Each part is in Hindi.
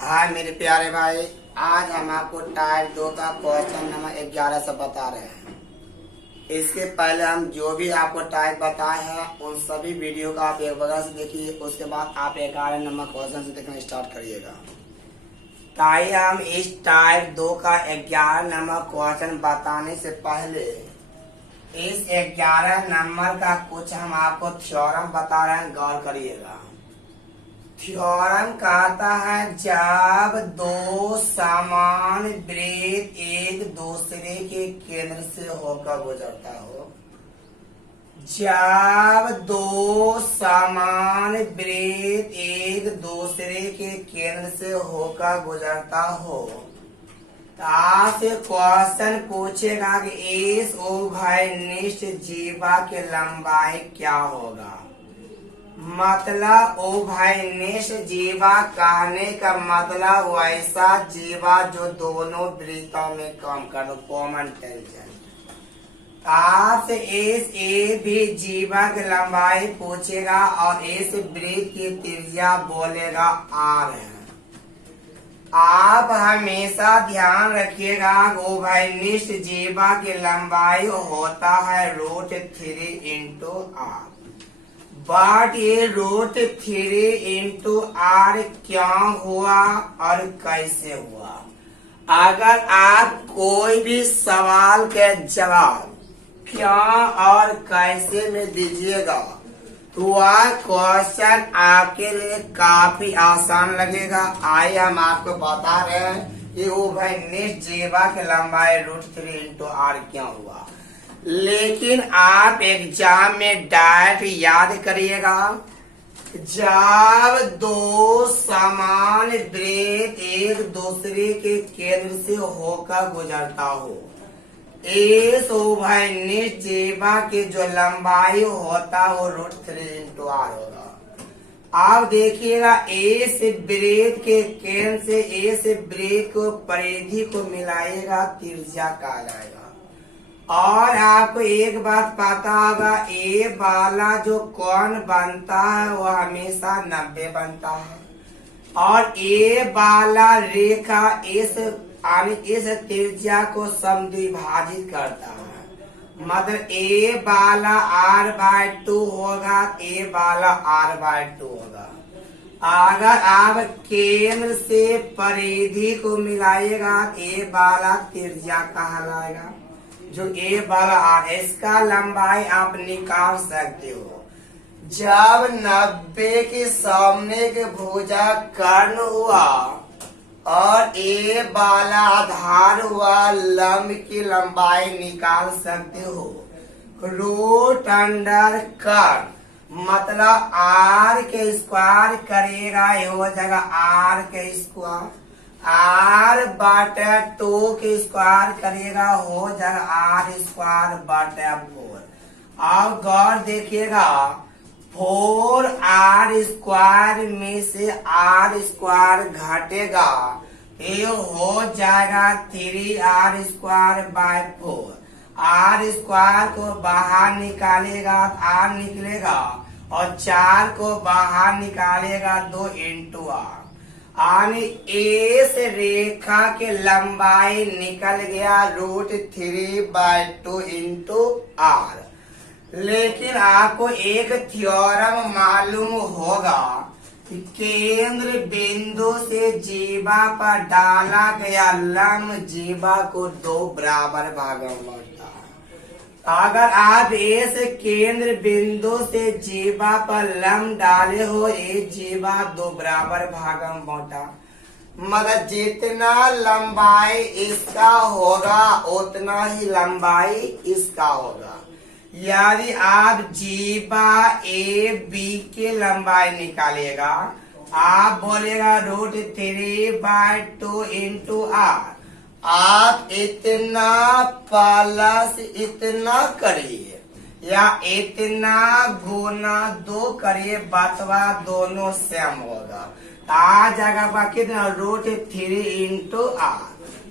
हाय मेरे प्यारे भाई, आज हम आपको टाइप 2 का क्वेश्चन नंबर 11 से बता रहे हैं। इसके पहले हम जो भी आपको टाइप बताए हैं उन सभी वीडियो का आप एक बार से देखिए, उसके बाद आप 11 नंबर क्वेश्चन से देखना स्टार्ट करिएगा। ताकि हम इस टाइप 2 का 11 नंबर क्वेश्चन बताने से पहले इस 11 नंबर का कुछ हम आपको थ्योरम बता रहे हैं, गौर करिएगा। थ्योरम कहता है जब दो समान वृत्त एक दूसरे के केंद्र से होकर गुजरता हो, जब दो समान वृत्त एक दूसरे के केंद्र से होकर गुजरता हो, आपसे क्वेश्चन पूछेगा कि इस उभयनिष्ठ जीवा की लंबाई क्या होगा। मतलब उभयनिष्ठ जीवा कहने का मतलब वैसा जीवा जो दोनों वृत्तों में काम कर, कॉमन टेंजेंट। आपसे इस एक भी जीवा की लंबाई पूछेगा और इस वृत्त की त्रिज्या बोलेगा आर है। आप हमेशा ध्यान रखिएगा उभयनिष्ठ जीवा की लंबाई होता है √3 इंटू आर। बट ये √3 इंटू आर क्यों हुआ और कैसे हुआ। अगर आप कोई भी सवाल के जवाब क्या और कैसे में दीजिएगा तो वह क्वेश्चन आपके लिए काफी आसान लगेगा। आइए हम आपको बता रहे हैं कि उभयनिष्ठ जीवा की लंबाई √3 इंटू आर क्यों हुआ। लेकिन आप एग्जाम में डायरेक्ट याद करिएगा, जब दो समान वृत्त एक दूसरे के केंद्र से होकर गुजरता हो, इस उभयनिष्ठ जीवा की जो लंबाई होता है वो √3 इंटू आर होगा। आप देखिएगा इस वृत्त के केंद्र से इस वृत्त को परिधि को मिलाएगा, त्रिज्या कहा जाएगा। और आपको एक बात पता होगा, ए वाला जो कोण बनता है वो हमेशा 90 बनता है और ए वाला रेखा इस त्रिज्या को समद्विभाजित करता है। मतलब ए वाला r/2 होगा, ए वाला r/2 होगा। अगर आप केंद्र से परिधि को मिलाइएगा ए वाला त्रिज्या कहलाएगा, जो ए वाला आर, इसका लंबाई आप निकाल सकते हो। जब 90 के सामने के भुजा कर्ण हुआ और ए वाला आधार हुआ, लंब की लंबाई निकाल सकते हो। √अंडर कर्ण मतलब आर के स्क्वायर करेगा, ये हो जाएगा आर के स्क्वायर। r/2 के स्क्वायर करेगा, हो जाएगा r²/4। अब गौर देखिएगा 4r² में से r² घटेगा, ये हो जाएगा 3r²/4। r² को बाहर निकालेगा, r निकलेगा और 4 को बाहर निकालेगा 2 इंटू आर। इस रेखा के लंबाई निकल गया √3/2 इंटू आर। लेकिन आपको एक थ्योरम मालूम होगा कि केंद्र बिंदु से जीवा पर डाला गया लंब जीवा को 2 बराबर भागों में बांटता है। अगर आप इस केंद्र बिंदु से जीवा पर लंब डाले हो, ये जीवा 2 बराबर भागों में बांटा, मतलब जितना लंबाई इसका होगा उतना ही लंबाई इसका होगा। यदि आप जीवा ए बी की लंबाई निकालिएगा, आप बोलेगा √3/2 इंटू आर। आप इतना प्लस इतना करिए या इतना गुना 2 करिए, बतवा दोनों सेम होगा। आ जाएगा कितना √3 इंटू आर।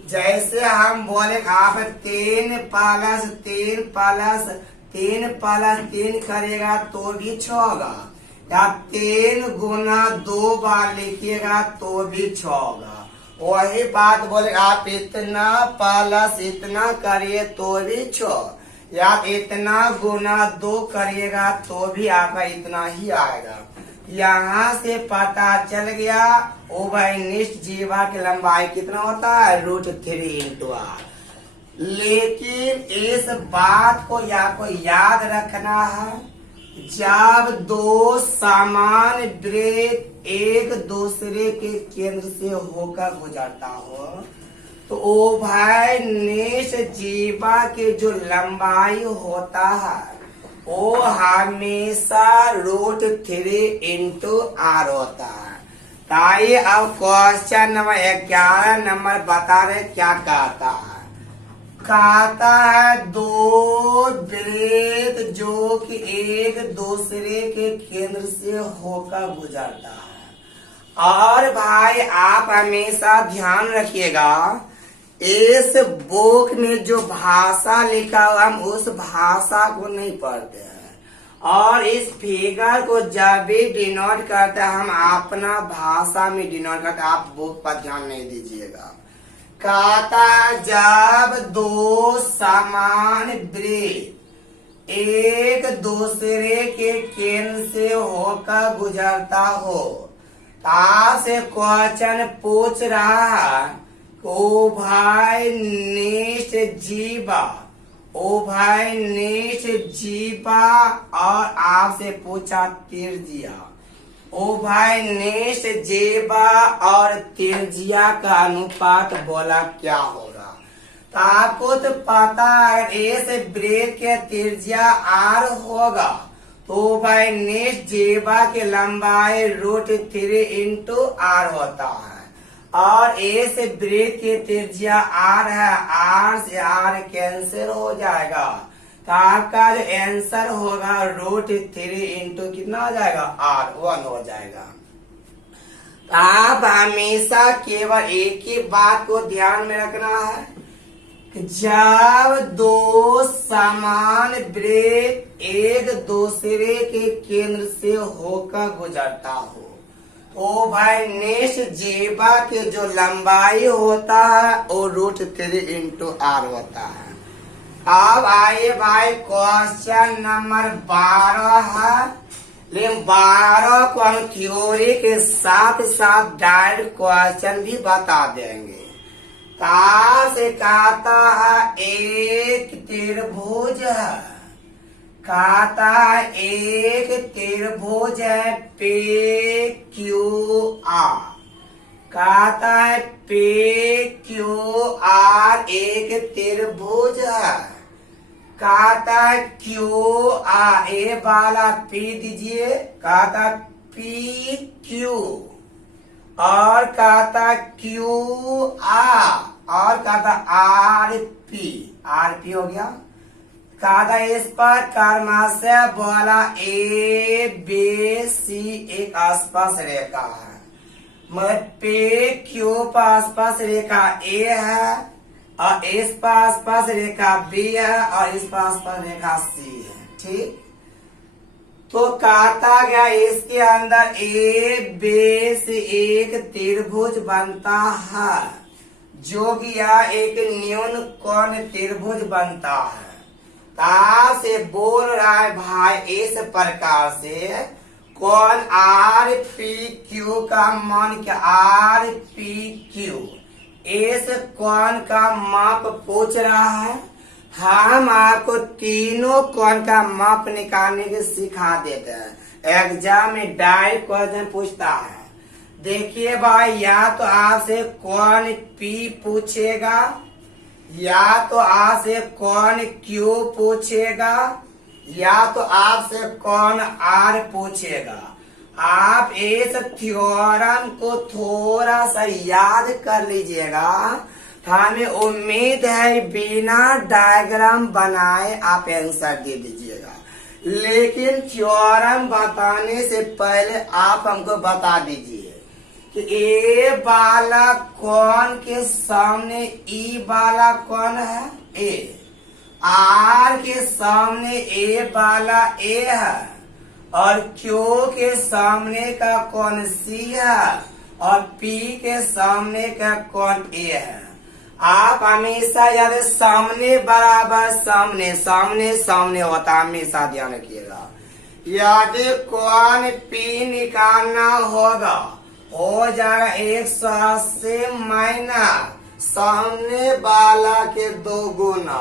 जैसे हम बोले आप 3 + 3 + 3 + 3 करेगा तो भी 6 होगा। या 3 गुना 2 बार लिखिएगा तो भी 6 होगा। वही बात बोले आप इतना प्लस इतना करिए तो भी 6, या इतना गुना 2 करिएगा तो भी आपका इतना ही आएगा। यहाँ से पता चल गया उभयनिष्ठ जीवा की लंबाई कितना होता है, √3 × r। लेकिन इस बात को आपको याद रखना है, जब 2 समान वृत्त एक दूसरे के केंद्र से होकर गुजरता हो तो उभयनिष्ठ जीवा के जो लंबाई होता है वो हमेशा √3 × r होता है। ताई अब क्वेश्चन नंबर 11 नंबर बता रहे क्या कहता है। कहता है 2 वृत्त जो कि एक दूसरे के केंद्र से होकर गुजरता है। और भाई आप हमेशा ध्यान रखिएगा, इस बुक में जो भाषा लिखा हुआ हम उस भाषा को नहीं पढ़ते हैं, और इस फिगर को जब भी डिनोट करते हैं हम अपना भाषा में डिनोट करते हैं। आप बुक पर ध्यान नहीं दीजिएगा। कहता जब 2 समान वृत्त एक दूसरे के केंद्र से होकर गुजरता हो, ताप से क्वेश्चन पूछ रहा है उभयनिष्ठ जीवा और आपसे पूछा त्रिज्या। उभयनिष्ठ जीवा और त्रिज्या का अनुपात बोला क्या होगा। तो आपको तो पता है इस वृत्त के त्रिज्या r होगा तो उभयनिष्ठ जीवा की लंबाई √3 × r होता है, और इस वृत्त की त्रिज्या r है, r से r कैंसिल हो जाएगा तो आपका जो आंसर होगा √3 × कितना हो जाएगा, r 1 हो जाएगा। तो आप हमेशा केवल एक ही बात को ध्यान में रखना है कि जब 2 समान वृत्त एक दूसरे के केंद्र से होकर गुजरता हो तो उभयनिष्ठ जीवा के जो लंबाई होता है वो √3 × r होता है। अब आइए भाई क्वेश्चन नंबर 12 है, लेकिन 12 को हम थ्योरी के साथ साथ डायरेक्ट क्वेश्चन भी बता देंगे। ताप से कहता है एक त्रिभुज है, कहता है एक त्रिभुज है PQR, कहता है PQR एक त्रिभुज है, कहता है QR ए वाला P दीजिए, कहता है PQ और कहता QR और कहता RP हो गया। कहता इस पर क्रमशः बोला ABC एक आसपास रेखा है, मतलब PQ पर आसपास रेखा A है और इस पर आसपास रेखा B है और इस पर आसपास रेखा C है। ठीक, तो कहता गया इसके अंदर AB से एक त्रिभुज बनता है जो कि यह एक न्यून कोण त्रिभुज बनता है। ताप से बोल रहा है भाई इस प्रकार से कोण RPQ का मान क्या, RPQ इस कोण का माप पूछ रहा है। हम आपको तीनों कोण का माप निकालने के सिखा देते हैं। एग्जाम में डायरेक्ट क्वेश्चन पूछता है। देखिए भाई, या तो आपसे कोण P पूछेगा, या तो आपसे कोण Q पूछेगा, या तो आपसे कोण R पूछेगा। आप इस थ्योरम को थोड़ा सा याद कर लीजिएगा। हमें उम्मीद है बिना डायग्राम बनाए आप आंसर दे दीजिएगा, लेकिन थ्योरम बताने से पहले आप हमको बता दीजिए कि ए वाला कोण के सामने ई वाला कोण है ए, आर के सामने ए वाला ए है और Q के सामने का कोण C है और P के सामने का कोण A है। आप हमेशा याद सामने बराबर सामने सामने सामने होता है, हमेशा ध्यान रखिएगा। यदि कोण P निकालना होगा, हो जाएगा 180 माइनस सामने वाला के 2 गुना,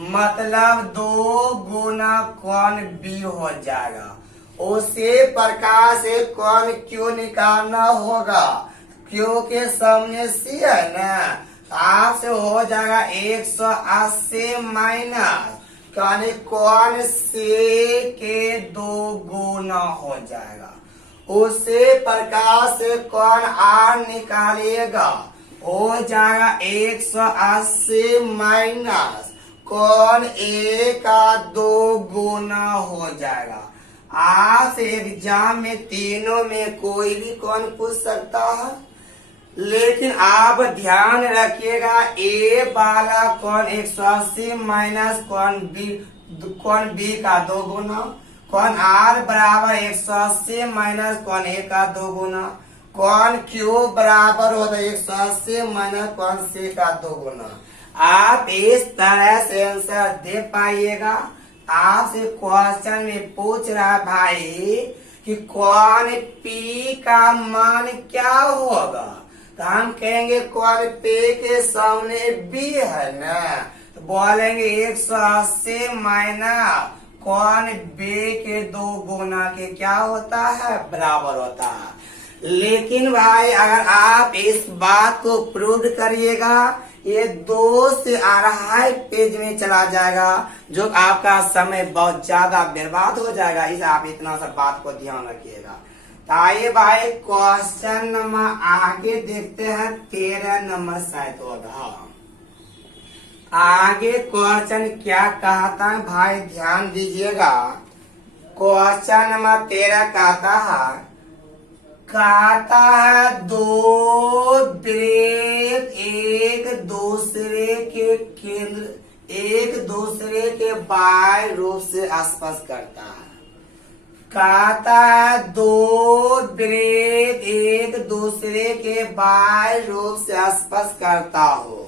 मतलब 2 गुना कोण B हो जाएगा। उसी प्रकार से कोण Q निकालना होगा, Q के सामने C है ना, आपसे हो जाएगा 180 माइनस कोण C के 2 गुना हो जाएगा। उसी प्रकार से कोण R निकालिएगा, हो जाएगा 180 माइनस कोण A का 2 गुना हो जाएगा। आपसे एग्जाम में तीनों में कोई भी कोण पूछ सकता है, लेकिन आप ध्यान रखिएगा A वाला कोण 180 माइनस कोण B का 2 गुना, कोण R बराबर 180 माइनस कोण A का 2 गुना, कोण Q बराबर होता है 180 माइनस कोण C का 2 गुना। आप इस तरह से आंसर दे पाइएगा। आपसे क्वेश्चन में पूछ रहा भाई कि कोण P का मान क्या होगा, तो हम कहेंगे कोण P के सामने B है ना, तो बोलेंगे 180 माइनस कोण B के 2 गुना के क्या होता है, बराबर होता है। लेकिन भाई अगर आप इस बात को प्रूव करिएगा, ये 2 से 2.5 पेज में चला जाएगा, जो आपका समय बहुत ज्यादा बर्बाद हो जाएगा। इस आप इतना सा बात को ध्यान रखिएगा। तो आइए भाई क्वेश्चन नंबर आगे देखते हैं, 13 नंबर शायद होगा। आगे क्वेश्चन क्या कहता है भाई, ध्यान दीजिएगा। क्वेश्चन नंबर 13 कहता है 2 वृत्त एक दूसरे के बाह्य रूप से स्पर्श करता है। कहता है 2 वृत्त एक दूसरे के बाह्य रूप से स्पर्श करता हो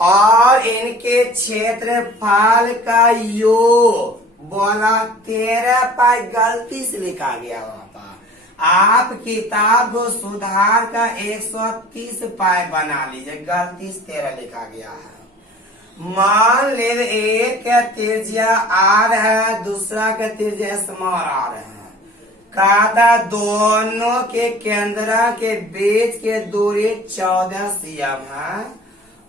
और इनके क्षेत्रफल का योग बोला 13 पाई, गलती से लिखा गया वहां पर। आप किताब को सुधार का 130 पाई बना लीजिए, गलती से 13 लिखा गया है। मान ले एक का त्रिज्या R है, दूसरा का त्रिज्या स्मॉल r है। कहता दोनों के केंद्र के बीच के दूरी 14 cm है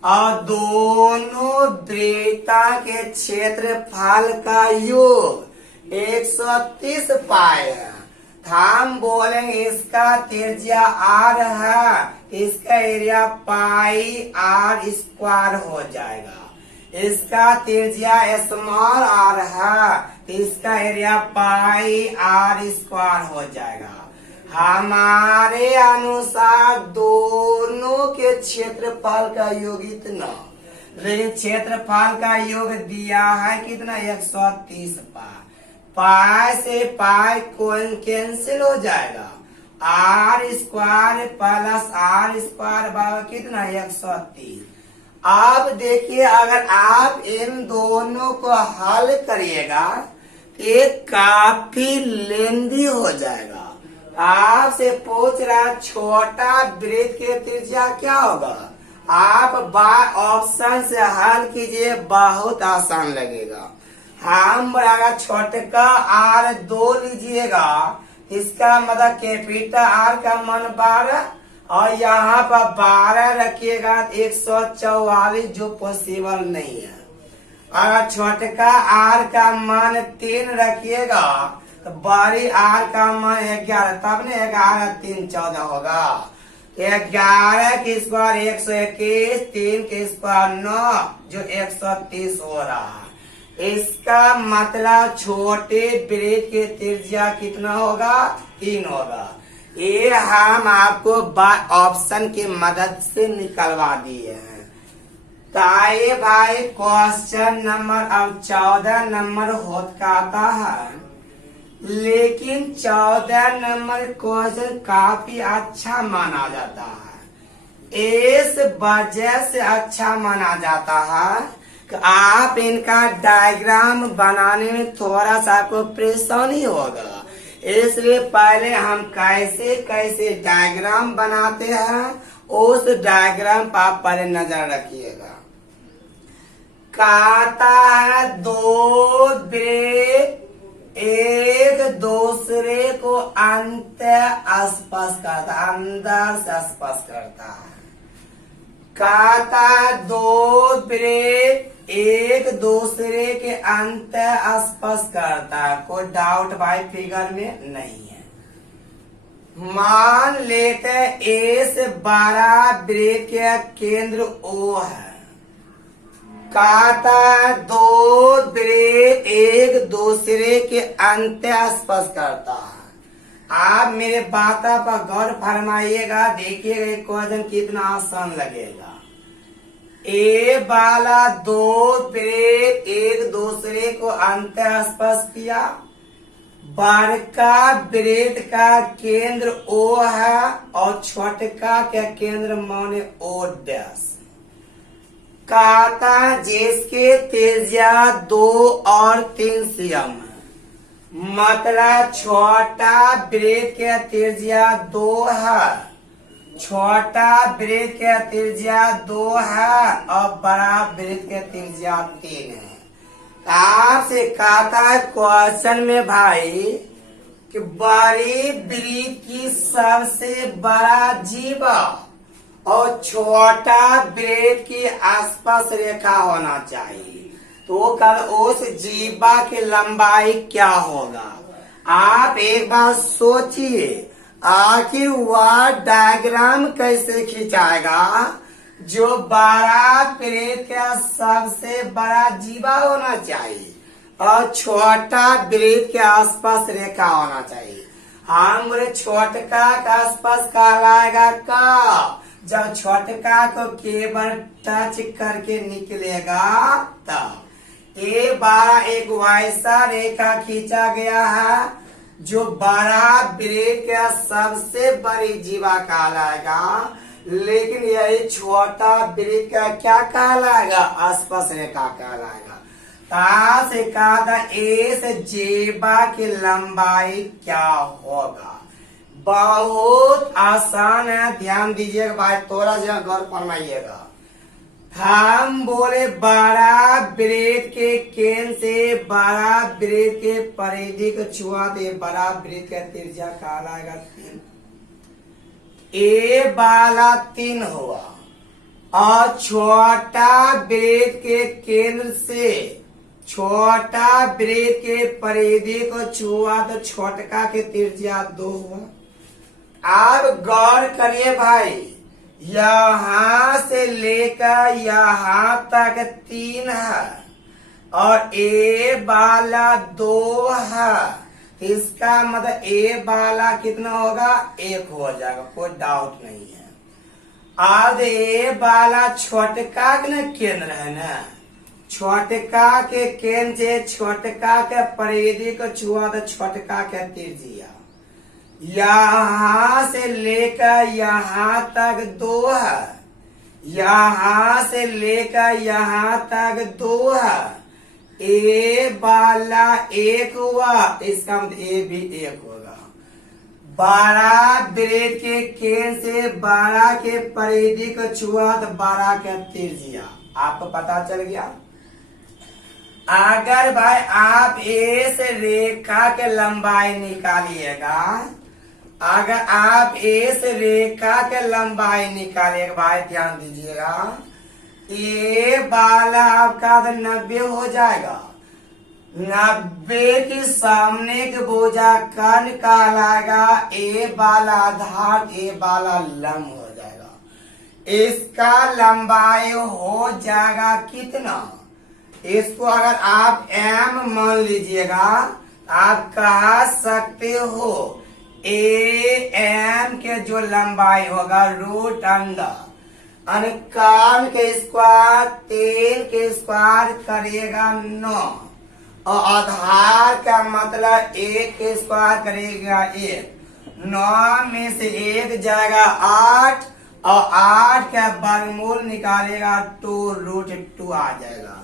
और दोनों वृत्ता के क्षेत्रफल का योग 130 पाई है। हम बोलेंगे इसका त्रिज्या R है, इसका एरिया पाई R स्क्वायर हो जाएगा। इसका त्रिज्या स्मॉल r है, इसका एरिया पाई R स्क्वायर हो जाएगा। हमारे अनुसार दोनों के क्षेत्रफल का योग इतना, लेकिन क्षेत्रफल का योग दिया है कितना, 130 पाई। पाई से पाई कोण कैंसिल हो जाएगा, R square plus R square बराबर कितना, 130। अब देखिए अगर आप इन दोनों को हल करिएगा ये काफी लेंदी हो जाएगा। आपसे पूछ रहा छोटा वृत्त के त्रिज्या क्या होगा, आप बाय ऑप्शन से हल कीजिए, बहुत आसान लगेगा। हम अगर छोटका R2 लीजिएगा, इसका मतलब कैपिटल R का मान 12 और यहाँ पर 12 रखिएगा 144, जो पॉसिबल नहीं है। अगर छोटका R का मान 3 रखिएगा तो बड़ी R का मान 11, तब न 11 3 14 होगा। 11 के स्क्वायर 121, 3 के स्क्वायर 9, जो 130 हो रहा है। इसका मतलब छोटे वृत्त के त्रिज्या कितना होगा, 3 होगा। ये हम आपको ऑप्शन की मदद से निकलवा दिए हैं। तो आइए भाई क्वेश्चन नंबर अब 14 नंबर होता है। लेकिन 14 नंबर क्वेश्चन काफी अच्छा माना जाता है। इस वजह से अच्छा माना जाता है कि आप इनका डायग्राम बनाने में थोड़ा सा आपको परेशानी होगा। इसलिए पहले हम कैसे कैसे डायग्राम बनाते हैं उस डायग्राम पर आप पहले नजर रखिएगा। कहता है दो वृत्त एक दूसरे को अंत स्पर्श करता है, अंदर से स्पर्श करता है। कहता है दो वृत्त एक दूसरे के अंत स्पर्श करता है। कोई डाउट भाई फिगर में नहीं है। मान लेते हैं ए से 12 वृत्त का केंद्र O है। कहता है दो वृत्त एक दूसरे के अंत स्पर्श करता है। आप मेरे बात पर गौर फरमाइएगा, देखिएगा क्वेश्चन कितना आसान लगेगा। ए वाला दो वृत्त एक दूसरे को अंत स्पर्श किया। बड़का वृत्त का केंद्र O है और छोटका का केंद्र माने O डैश। कहता जिसके त्रिज्या 2 और 3 cm है, मतलब छोटा वृत्त के त्रिज्या 2 है, छोटा वृत्त के त्रिज्या 2 है और बड़ा वृत्त के त्रिज्या 3 है। आपसे कहता है क्वेश्चन में भाई कि बड़ी वृत्त की सबसे बड़ा जीवा और छोटा वृत्त की आसपास रेखा होना चाहिए। तो कल उस जीवा की लंबाई क्या होगा? आप एक बार सोचिए, आखिर वह डायग्राम कैसे खिंचाएगा जो बड़ा वृत्त का सबसे बड़ा जीवा होना चाहिए और छोटा वृत्त के आसपास रेखा होना चाहिए। हम बोले छोटका का आसपास कहलाएगा का जब छोटका को केवल टच करके निकलेगा तब। ए 12 एक वैसा रेखा खींचा गया है जो बड़ा वृत्त का सबसे बड़ी जीवा कहलाएगा, लेकिन यही छोटा वृत्त का क्या कहलाएगा? आसपास रेखा कहलाएगा। कहा से कहा था इस जीवा की लंबाई क्या होगा? बहुत आसान है, ध्यान दीजिएगा भाई, थोड़ा सा गौर फरमाइएगा। हम बोले बड़ा वृत्त के केंद्र से बड़ा वृत्त के परिधि को छुआ दे, बड़ा वृत्त का त्रिज्या कहलाएगा 3। ए वाला 3 हुआ और छोटा वृत्त के केंद्र से छोटा वृत्त के परिधि को छुआ तो छोटका के त्रिज्या 2 हुआ। आप गौर करिए भाई, यहाँ से लेकर यहाँ तक 3 है और ए वाला 2 है। इसका मतलब ए वाला कितना होगा? 1 हो जाएगा, कोई डाउट नहीं है। अब ए वाला छोटका के न केंद्र है ना, छोटका के केंद्र से छोटका के परिधि को छुआ तो छोटका के त्रिज्या यहाँ से लेकर यहाँ तक 2 है, यहाँ से लेकर यहाँ तक 2 है। ए वाला 1 हुआ, इसका मतलब ए भी 1 होगा। बड़ा वृत्त के केंद्र से बड़ा के परिधि को छुआ तो बड़ा के त्रिज्या आपको पता चल गया। अगर भाई आप इस रेखा के लंबाई निकालिएगा, अगर आप इस रेखा के लंबाई निकालिएगा भाई, ध्यान दीजिएगा, ए वाला आपका 90 हो जाएगा। 90 के सामने के बोझा कर्ण कहलाएगा ए वाला आधार, ए वाला लंब हो जाएगा। इसका लंबाई हो जाएगा कितना? इसको अगर आप m मान लीजिएगा, आप कह सकते हो ए एम के जो लंबाई होगा रूट अंडर कर्ण के स्क्वायर 3 के स्क्वायर करिएगा 9 और आधार का मतलब 1 के स्क्वायर करेगा 1, 9 में से 1 जाएगा 8 और 8 का वर्गमूल निकालेगा 2√2 आ जाएगा।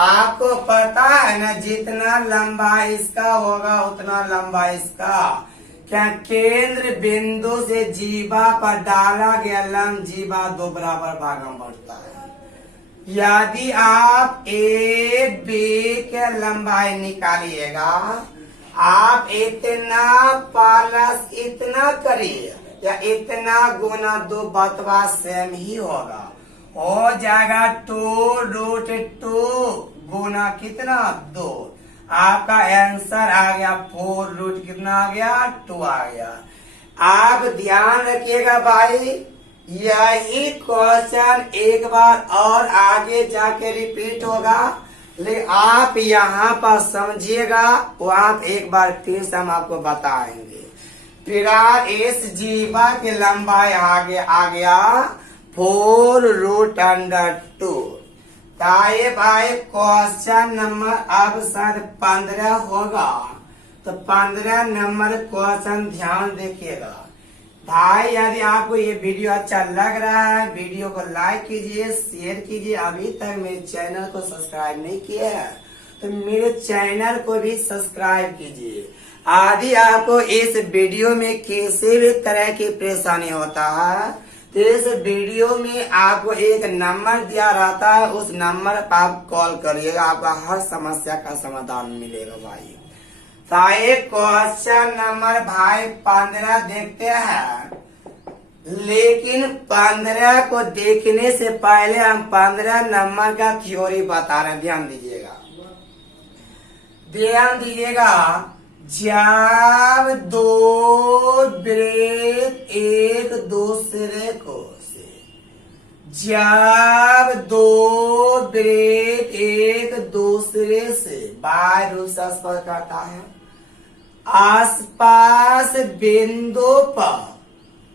आपको पता है ना, जितना लंबा इसका होगा उतना लंबा इसका। क्या केंद्र बिंदु से जीवा पर डाला गया लंब जीवा 2 बराबर भागों में बढ़ता है। यदि आप ए बी के लंबाई निकालिएगा, आप इतना प्लस इतना करिए या इतना गुना 2 बतवा सेम ही होगा, हो जाएगा 2√2 गुना कितना 2। आपका आंसर आ गया 4 कितना आ गया 2 आ गया। आप ध्यान रखिएगा भाई, यही क्वेश्चन एक बार और आगे जाके रिपीट होगा, लेकिन आप यहाँ पर समझिएगा, वो आप एक बार फिर से हम आपको बताएंगे। फिर इस जीवा की लंबाई आगे आ गया 4√2। ताए भाई क्वेश्चन नंबर अब शायद 15 होगा, तो 15 नंबर क्वेश्चन ध्यान देखिएगा भाई। यदि आपको ये वीडियो अच्छा लग रहा है, वीडियो को लाइक कीजिए, शेयर कीजिए। अभी तक मेरे चैनल को सब्सक्राइब नहीं किया है तो मेरे चैनल को भी सब्सक्राइब कीजिए। यदि आपको इस वीडियो में किसी भी तरह की परेशानी होता है तो इस वीडियो में आपको एक नंबर दिया रहता है, उस नंबर पर आप कॉल करिएगा, आपका हर समस्या का समाधान मिलेगा भाई। क्वेश्चन नंबर भाई 15 देखते हैं, लेकिन 15 को देखने से पहले हम 15 नंबर का थ्योरी बता रहे हैं, ध्यान दीजिएगा। जब 2 वृत्त एक दूसरे को से बाह्य रूप से स्पर्श करता है, आसपास बिंदु पर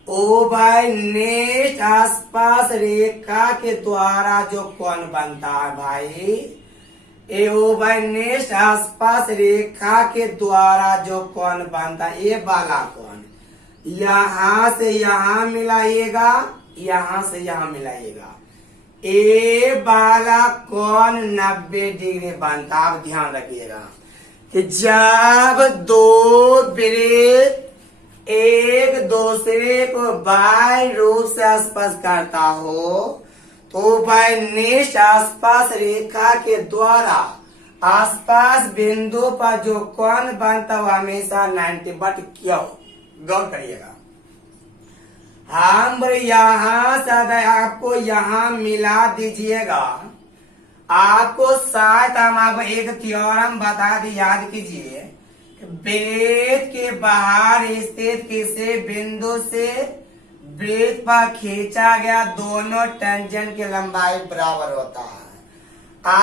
ओवरनेट आसपास रेखा के द्वारा जो कोण बनता है भाई, ये ओवरनेट आसपास रेखा के द्वारा जो कोण बनता है, ये वाला कोण यहाँ से यहाँ मिलाइएगा, यहाँ से यहाँ मिलाइएगा, ए वाला कोण 90 डिग्री बनता। आप ध्यान रखिएगा कि जब 2 वृत्त एक दूसरे को बाह्य रूप से स्पर्श करता हो तो बाह्य आसपास रेखा के द्वारा आसपास बिंदु पर जो कोण बनता है हमेशा 90। बट क्यों, गौर करिएगा। हम यहाँ से आपको यहाँ मिला दीजिएगा, आपको साथ हम आप एक थ्योरम बता दी, याद कीजिए। वृत्त के बाहर स्थित किसी बिंदु से वृत्त पर खींचा गया दोनों टेंजेंट की लंबाई बराबर होता है।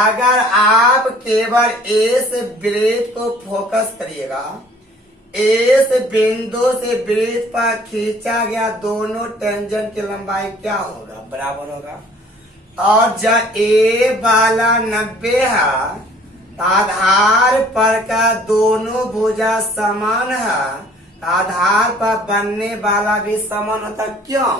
अगर आप केवल इस वृत्त को फोकस करिएगा, इस बिंदु से वृत्त पर खींचा गया दोनों टेंजेंट की लंबाई क्या होगा, बराबर होगा। और जब ए वाला 90 है, आधार पर का दोनों भुजा समान है, आधार पर बनने वाला भी समान होता। क्यों?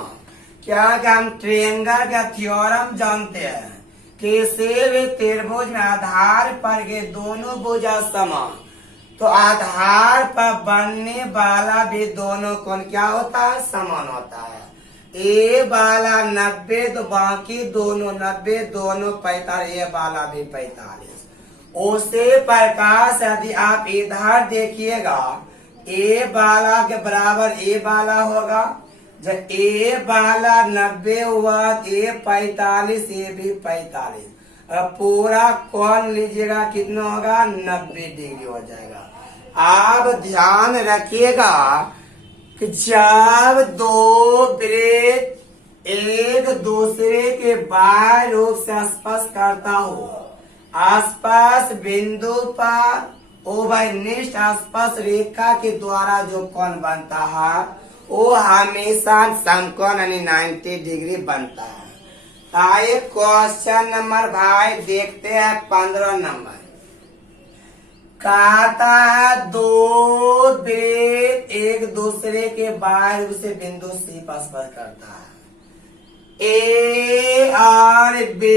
क्योंकि हम ट्रायंगल का थ्योरम जानते हैं, किसी भी त्रिभुज में आधार पर के दोनों भुजा समान, तो आधार पर बनने वाला भी दोनों कोण क्या होता है, समान होता है। ए वाला 90 तो बाकी दोनों 90, दोनों 45, ए वाला भी 45। उसी प्रकार से यदि आप इधर देखिएगा, ए वाला के बराबर ए वाला होगा, जब ए वाला 90 हुआ तो ए 45, ए भी 45, पूरा कोण लीजिएगा कितना होगा, 90 डिग्री हो जाएगा। आप ध्यान रखिएगा कि जब 2 वृत्त एक दूसरे के बाह्य रूप से स्पर्श करता हो, आसपास बिंदु पर ओवरनेट आसपास रेखा के द्वारा जो कोण बनता है वो हमेशा समकोण यानी 90 डिग्री बनता है। आइए क्वेश्चन नंबर भाई देखते हैं 15 नंबर। कहता है दो वृत्त एक दूसरे के बाहर से बिंदु सी पर स्पर्श करता है। ए और बी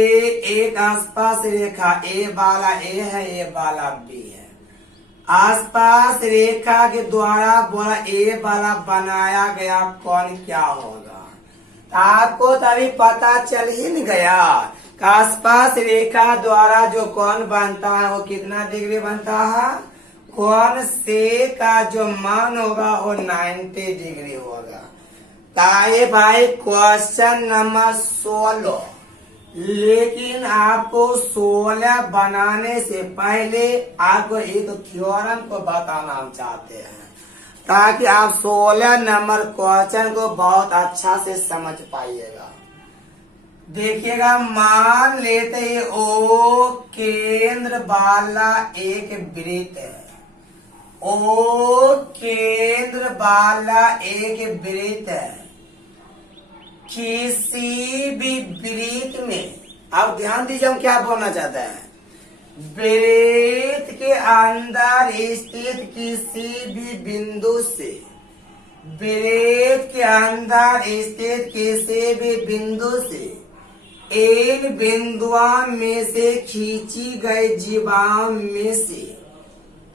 एक आसपास रेखा, ए वाला ए है, ए वाला बी है। आसपास रेखा के द्वारा बोला ए वाला बनाया गया कोण क्या होगा। आपको तभी पता चल ही नहीं गया। आसपास रेखा द्वारा जो कोण बनता है वो कितना डिग्री बनता है। कोण से का जो मान होगा वो 90 डिग्री होगा। ताए भाई क्वेश्चन नंबर 16। लेकिन आपको 16 बनाने से पहले आपको एक थ्योरम को बताना हम चाहते हैं, ताकि आप 16 नंबर क्वेश्चन को बहुत अच्छा से समझ पाइएगा। देखिएगा, मान लेते हैं ओ केंद्र वाला एक वृत्त है। ओ केंद्र वाला एक वृत्त है। किसी भी वृत्त में, अब ध्यान दीजिए हम क्या बोलना चाहते हैं। वृत्त के अंदर स्थित किसी भी बिंदु से, वृत्त के अंदर स्थित किसी भी बिंदु से इन बिंदुओं में से खींची गई जीवाओं में से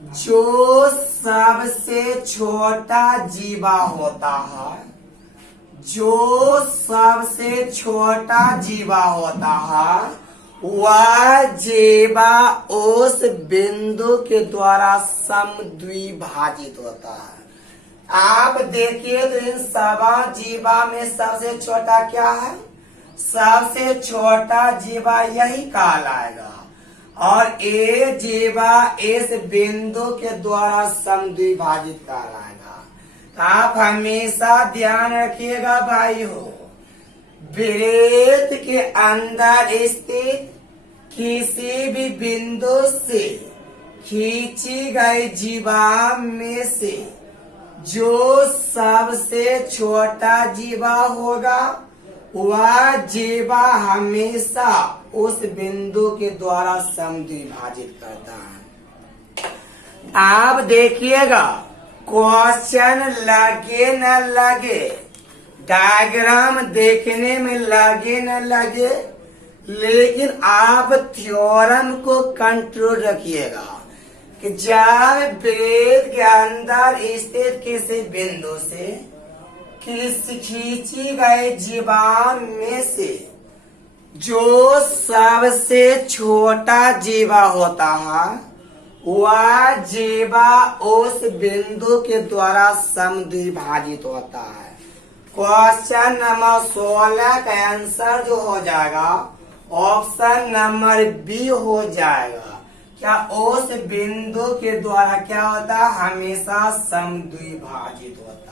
जो सबसे छोटा जीवा होता है, जो सबसे छोटा जीवा होता है, वह जीवा उस बिंदु के द्वारा समद्विभाजित होता है। आप देखिए तो इन सभी जीवा में सबसे छोटा क्या है। सबसे छोटा जीवा यही कहलाएगा और ये जीवा इस बिंदु के द्वारा समद्विभाजित कहलाएगा। आप हमेशा ध्यान रखिएगा भाई हो, वृत्त के अंदर स्थित किसी भी बिंदु से खींची गई जीवा में से जो सबसे छोटा जीवा होगा वह जीवा हमेशा उस बिंदु के द्वारा समद्विभाजित करता है। आप देखिएगा, क्वेश्चन लगे न लगे, डायग्राम देखने में लगे न लगे, लेकिन आप थ्योरम को कंट्रोल रखिएगा कि जब वृत्त के अंदर स्थित किसी बिंदु से खींची गई जीवा में से जो सबसे छोटा जीवा होता है वह जीवा उस बिंदु के द्वारा समद्विभाजित होता है। क्वेश्चन नंबर 16 का आंसर जो हो जाएगा ऑप्शन नंबर बी हो जाएगा। क्या उस बिंदु के द्वारा क्या होता है, हमेशा समद्विभाजित होता है।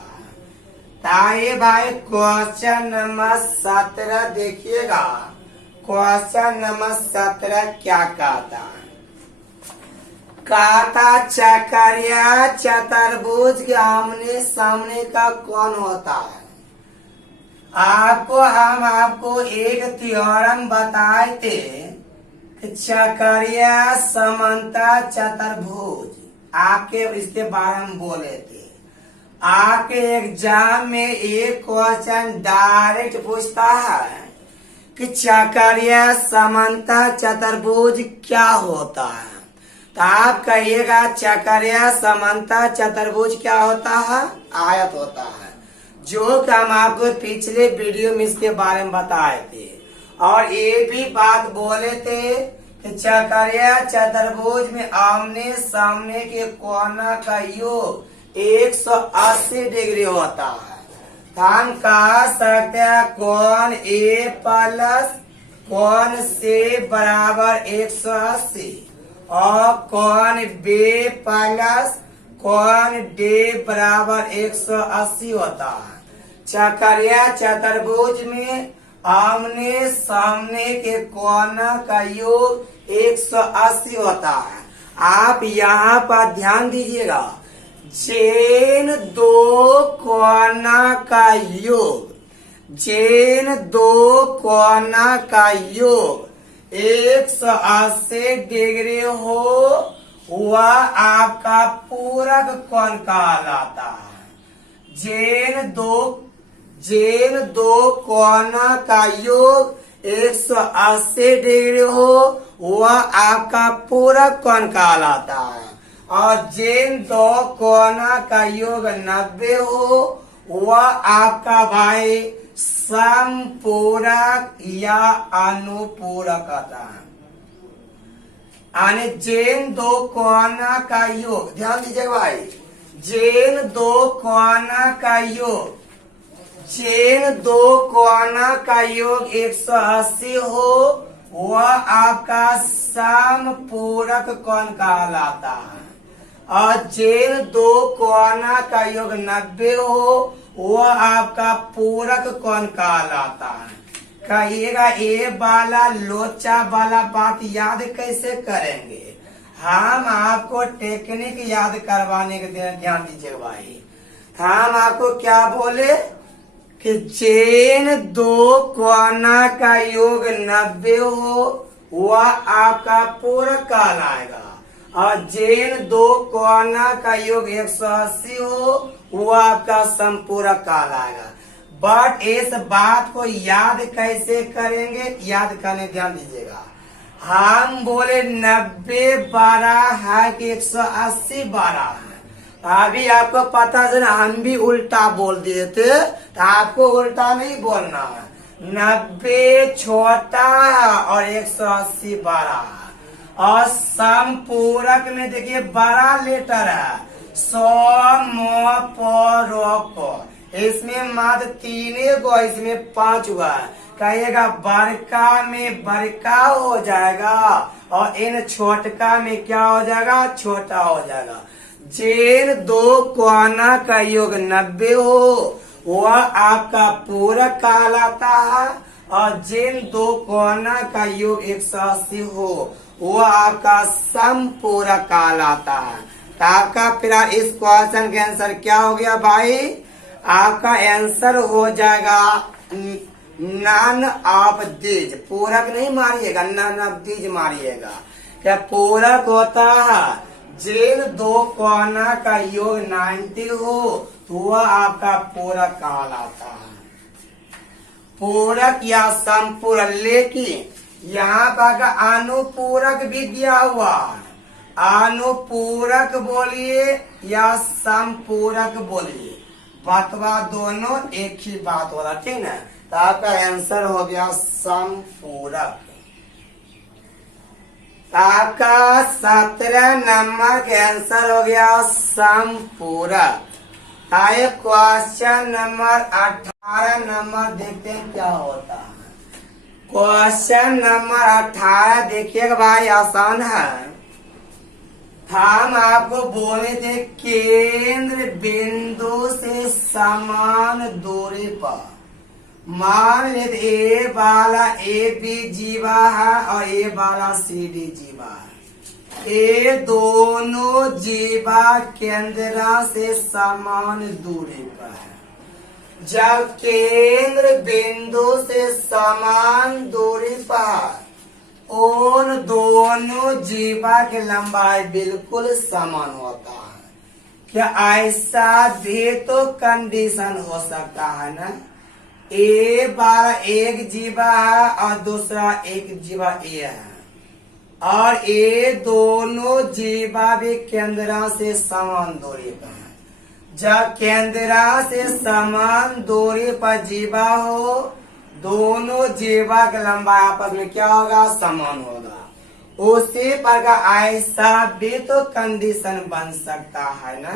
ताए भाई क्वेश्चन नंबर 17 देखिएगा। क्वेश्चन नंबर 17 क्या कहता है। कहता चक्रीय चतुर्भुज के आमने सामने का कौन होता है। आपको एक थ्योरम बताए थे कि चक्रीय समांतर चतुर्भुज, आपके इसके बारे में बोले थे। आपके एग्जाम में एक क्वेश्चन डायरेक्ट पूछता है कि चक्रीय समांतर चतुर्भुज क्या होता है। तो आप कहिएगा चक्रीय समांतर चतुर्भुज क्या होता है, आयत होता है, जो कि हम आपको पिछले वीडियो में इसके बारे में बताए थे। और ये भी बात बोले थे कि चक्रीय चतुर्भुज में आमने सामने के कोना का योग 180 डिग्री होता है। हम कह सकते हैं कोण ए प्लस कोण से बराबर 180 और कोण बी प्लस कोण डी बराबर 180 होता है। चक्रीय चतुर्भुज में आमने सामने के कोना का योग 180 होता है। आप यहाँ पर ध्यान दीजिएगा, जिन दो कोना का योग, जिन दो कोना का योग 180 डिग्री हो वह आपका पूरक कौन कहलाता है। जेन दो कोना का योग 180 डिग्री हो वह आपका पूरक कोण कहलाता है, और जिन दो कोना का योग 90 हो वह आपका भाई समपूरक या अनुपूरक आता है। यानी जिन दो कोना का योग, ध्यान दीजिएगा भाई, जिन दो कोना का योग, जिन दो कोना का योग 180 हो वह आपका समपूरक कोण कहलाता है, और जिन दो कोना का योग 90 हो वह आपका पूरक कोण कहलाता है। कहिएगा ये वाला लोचा वाला बात याद कैसे करेंगे, हम आपको टेक्निक याद करवाने के ध्यान दीजिए भाई। हम आपको क्या बोले कि जिन दो कोना का योग 90 हो वह आपका पूरक कहलाएगा, और जिन दो कोना का योग 180 हो वह आपका समपूरक कहलाएगा। बट इस बात को याद कैसे करेंगे, याद करने ध्यान दीजिएगा। हम बोले 90 12 है कि 180 12 है, अभी आपको पता है ना, हम भी उल्टा बोल दिए थे, तो आपको उल्टा नहीं बोलना है। 90 छोटा है और 180 बड़ा है, और समपूरक में देखिए बड़ा लेटर है, इसमें मात्र 3 गो, इसमें 5 हुआ है। कहिएगा बड़का में बड़का हो जाएगा और इन छोटका में क्या हो जाएगा, छोटा हो जाएगा। जिन दो कोना का योग 90 हो वह आपका पूरक कहलाता है, और जिन दो कोना का योग 180 हो वह आपका समपूरक कहलाता है। तो आपका फिर इस क्वेश्चन के आंसर क्या हो गया भाई, आपका आंसर हो जाएगा नन ऑफ दीज। पूरक नहीं मारिएगा, नन ऑफ दीज मारिएगा। क्या पूरक होता है जिन दो कोना का योग 90 हो तो वह आपका पूरक कहलाता है, पूरक या समपूरक। लेकिन यहाँ पर अनुपूरक भी दिया हुआ, अनुपूरक बोलिए या समपूरक बोलिए, बतवा दोनों एक ही बात हो रहा, ठीक ना। तो आपका आंसर हो गया समपूरक। आपका 17 नंबर का आंसर हो गया समपूरक। आइए क्वेश्चन नंबर 18 नंबर देखते हैं क्या होता है। क्वेश्चन नंबर 18 देखिएगा भाई, आसान है। हम आपको बोले थे केंद्र बिंदु से समान दूरी पर, मान लेते ए वाला ए बी जीवा है और ए वाला सी डी जीवा है। ये दोनों जीवा केंद्र से समान दूरी पर है। जब केंद्र बिंदु से समान दूरी पर उन दोनों जीवा की लंबाई बिल्कुल समान होता है। क्या ऐसा भी तो कंडीशन हो सकता है ना, ए बार एक जीवा है और दूसरा एक जीवा ए है, और ये दोनों जीवा भी केंद्र से समान दूरी पर है। जब केंद्र से समान दूरी पर जीवा हो दोनों जीवा की लंबाई आपस में क्या होगा, समान होगा। उसी प्रकार ऐसा भी तो कंडीशन बन सकता है ना,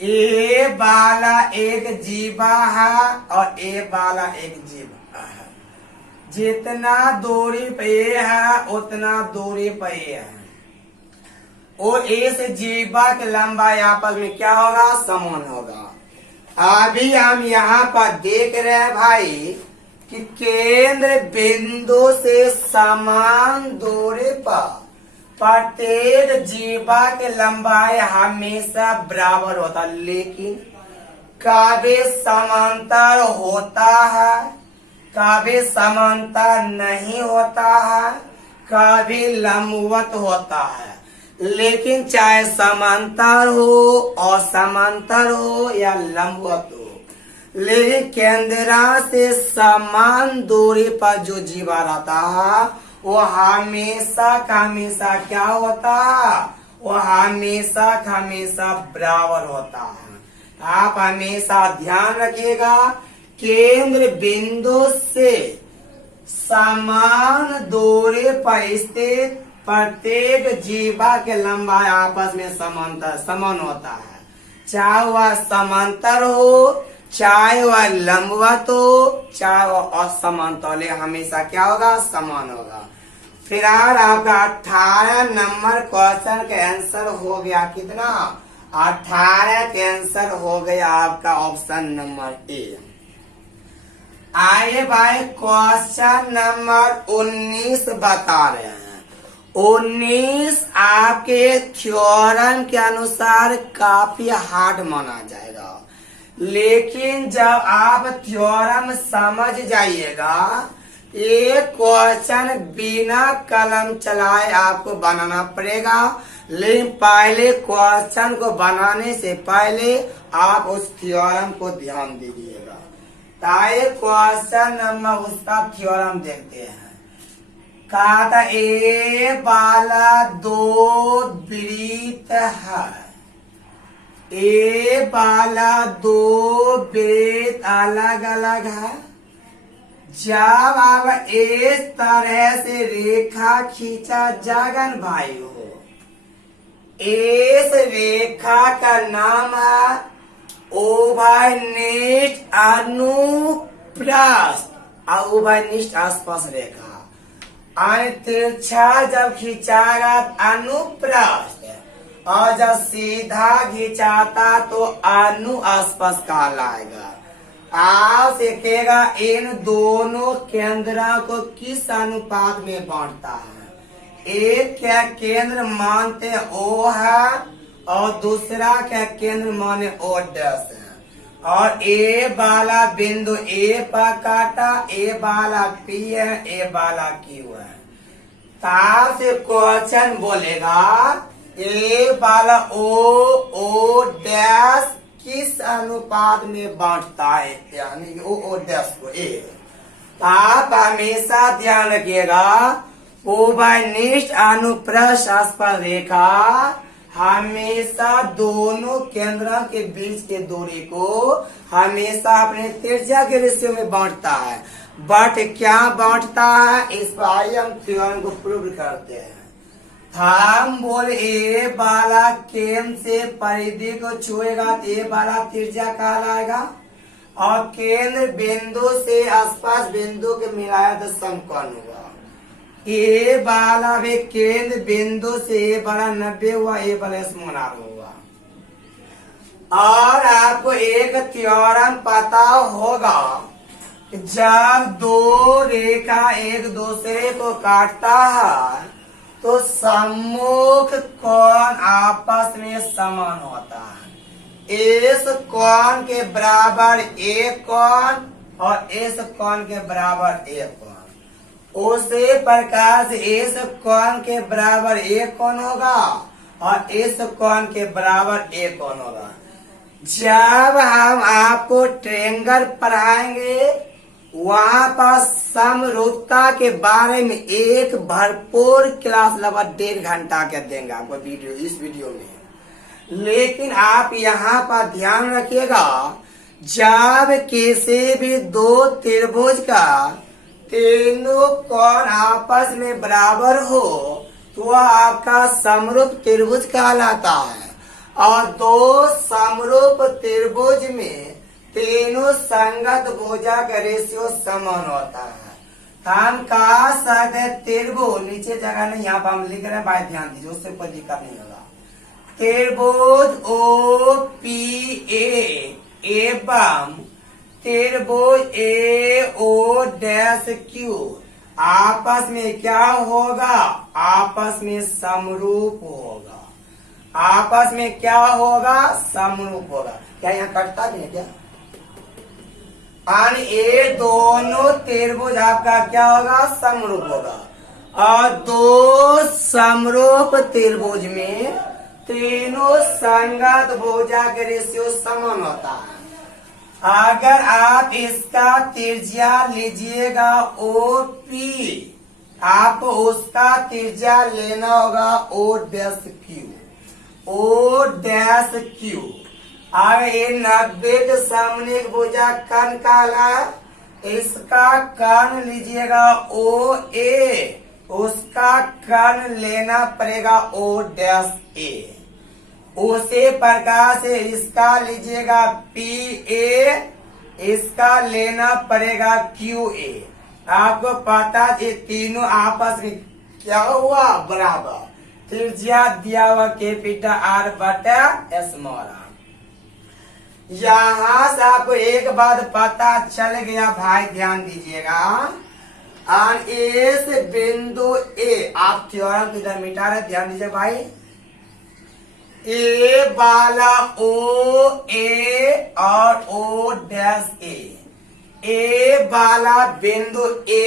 ए वाला एक जीवा है और ए वाला एक जीवा है, जितना दूरी पे ए है उतना दूरी पे ए है, और ए से जीवा की लंबाई आपस में क्या होगा, समान होगा। अभी हम यहाँ पर देख रहे हैं भाई कि केंद्र बिंदु से समान दूरी पर प्रत्येक जीवा की लंबाई हमेशा बराबर होता, लेकिन कभी समांतर होता है, कभी समांतर नहीं होता है, कभी लंबवत होता है। लेकिन चाहे समांतर हो और समांतर हो या लंबवत हो, लेकिन केंद्र से समान दूरी पर जो जीवा रहता है वो हमेशा का हमेशा क्या होता है, वो हमेशा का हमेशा बराबर होता है। आप हमेशा ध्यान रखिएगा, केंद्र बिंदु से समान दूरी पर स्थित प्रत्येक जीवा के लंबाई आपस में समान होता है, चाहे वह समांतर हो, चाहे वह लंबवत हो, चाहे वह असमांतर, ले हमेशा क्या होगा, समान होगा। फिलहाल आपका 18 नंबर क्वेश्चन का आंसर हो गया कितना, 18 के आंसर हो गया आपका ऑप्शन नंबर ए। आइए भाई क्वेश्चन नंबर 19 बता रहे हैं। 19 आपके थ्योरम के अनुसार काफी हार्ड माना जाएगा, लेकिन जब आप थ्योरम समझ जाइएगा, ये क्वेश्चन बिना कलम चलाए आपको बनाना पड़ेगा। लेकिन पहले क्वेश्चन को बनाने से पहले आप उस थ्योरम को ध्यान दीजिएगा। ताए क्वेश्चन नंबर उसका थ्योरम देखते हैं। कहा था ए वाला दो वृत्त है, ए वाला दो वृत्त अलग अलग है। जब आप इस तरह से रेखा खींचा जागन भाई हो, इस रेखा का नाम है ओवरनिष्ठ अनुप्रस्थ, ओवरनिष्ठ आसपास रेखा। तिरछा जब खींचागा अनुप्रस्थ, और जब सीधा खींचाता तो अनु आसपास कहलाएगा। आप सीखेगा इन दोनों केंद्रों को किस अनुपात में बांटता है। एक क्या केंद्र मानते ओ है और दूसरा क्या केंद्र माने ओ डैश है। और ए वाला बिंदु ए पर काटा, ए वाला पी है, ए वाला क्यू है। ताप से क्वेश्चन बोलेगा ए वाला ओ डैश किस अनुपात में बांटता है, यानी ओ डैश को ए। आप हमेशा ध्यान रखिएगा, ओवरनिष्ठ अनुप्रस्थ आसपास रेखा हमेशा दोनों केंद्रों के बीच के दूरी को हमेशा अपने त्रिज्या के रेशियो में बांटता है। बट क्या बांटता है, इस पर हम थ्योरम को प्रूव करते हैं। हम बोल ए वाला केंद्र से परिधि को छुएगा तो ए वाला त्रिज्या कहलाएगा, और केंद्र बिंदु से आसपास बिंदु के मिलाया तो समकोण हुआ। ए वाला भी केंद्र बिंदु से ए वाला 90 हुआ, ए वाला समानांतर हुआ। और आपको एक थ्योरम पता होगा, जब दो रेखा एक दूसरे को काटता है तो सम्मुख कोण आपस में समान होता है। इस कोण के बराबर एक कोण और इस कोण के बराबर एक कोण। उसी प्रकार से इस कोण के बराबर एक कोण होगा और इस कोण के बराबर एक कोण होगा। जब हम आपको ट्रायंगल पढ़ाएंगे, वहाँ पर समरूपता के बारे में एक भरपूर क्लास लगभग 1.5 घंटा के देंगे आपको वीडियो, इस वीडियो में। लेकिन आप यहाँ पर ध्यान रखिएगा, जब किसी भी दो त्रिभुज का तीनों कोण आपस में बराबर हो तो वह आपका समरूप त्रिभुज कहलाता है। और दो समरूप त्रिभुज में तीनों संगत भुजा का रेशियो समान होता है। हम कहा सकते हैं त्रिभुज, नीचे जगह नहीं, यहाँ पर हम लिख रहे हैं, भाई ध्यान दीजिए, उससे कोई दिक्कत नहीं होगा। त्रिभुज ओ पी ए एवं त्रिभुज ए ओ डैश क्यू आपस में क्या होगा, आपस में समरूप होगा। आपस में क्या होगा, समरूप होगा। क्या यहाँ कटता नहीं है क्या? ये दोनों त्रिभुज आपका क्या होगा, समरूप होगा। और दो समरूप त्रिभुज में तीनों संगत भुजा के रेशियो समान होता है। अगर आप इसका त्रिज्या लीजिएगा OP, आपको उसका त्रिज्या लेना होगा O''Q। अगर ये 90 के सामने भुजा कर्ण काला, इसका कर्ण लीजिएगा OA, उसका कर्ण लेना पड़ेगा O''A। उसी प्रकार से इसका लीजिएगा PA, इसका लेना पड़ेगा QA। आपको पता ये तीनों आपस में क्या हुआ, बराबर। त्रिज्या दिया हुआ R/r। यहाँ से आपको एक बात पता चल गया भाई, ध्यान दीजिएगा। और इस बिंदु A, आप थ्योरम किधर मिटा रहे, ध्यान दीजिए भाई। A वाला OA और O''A, A वाला बिंदु A,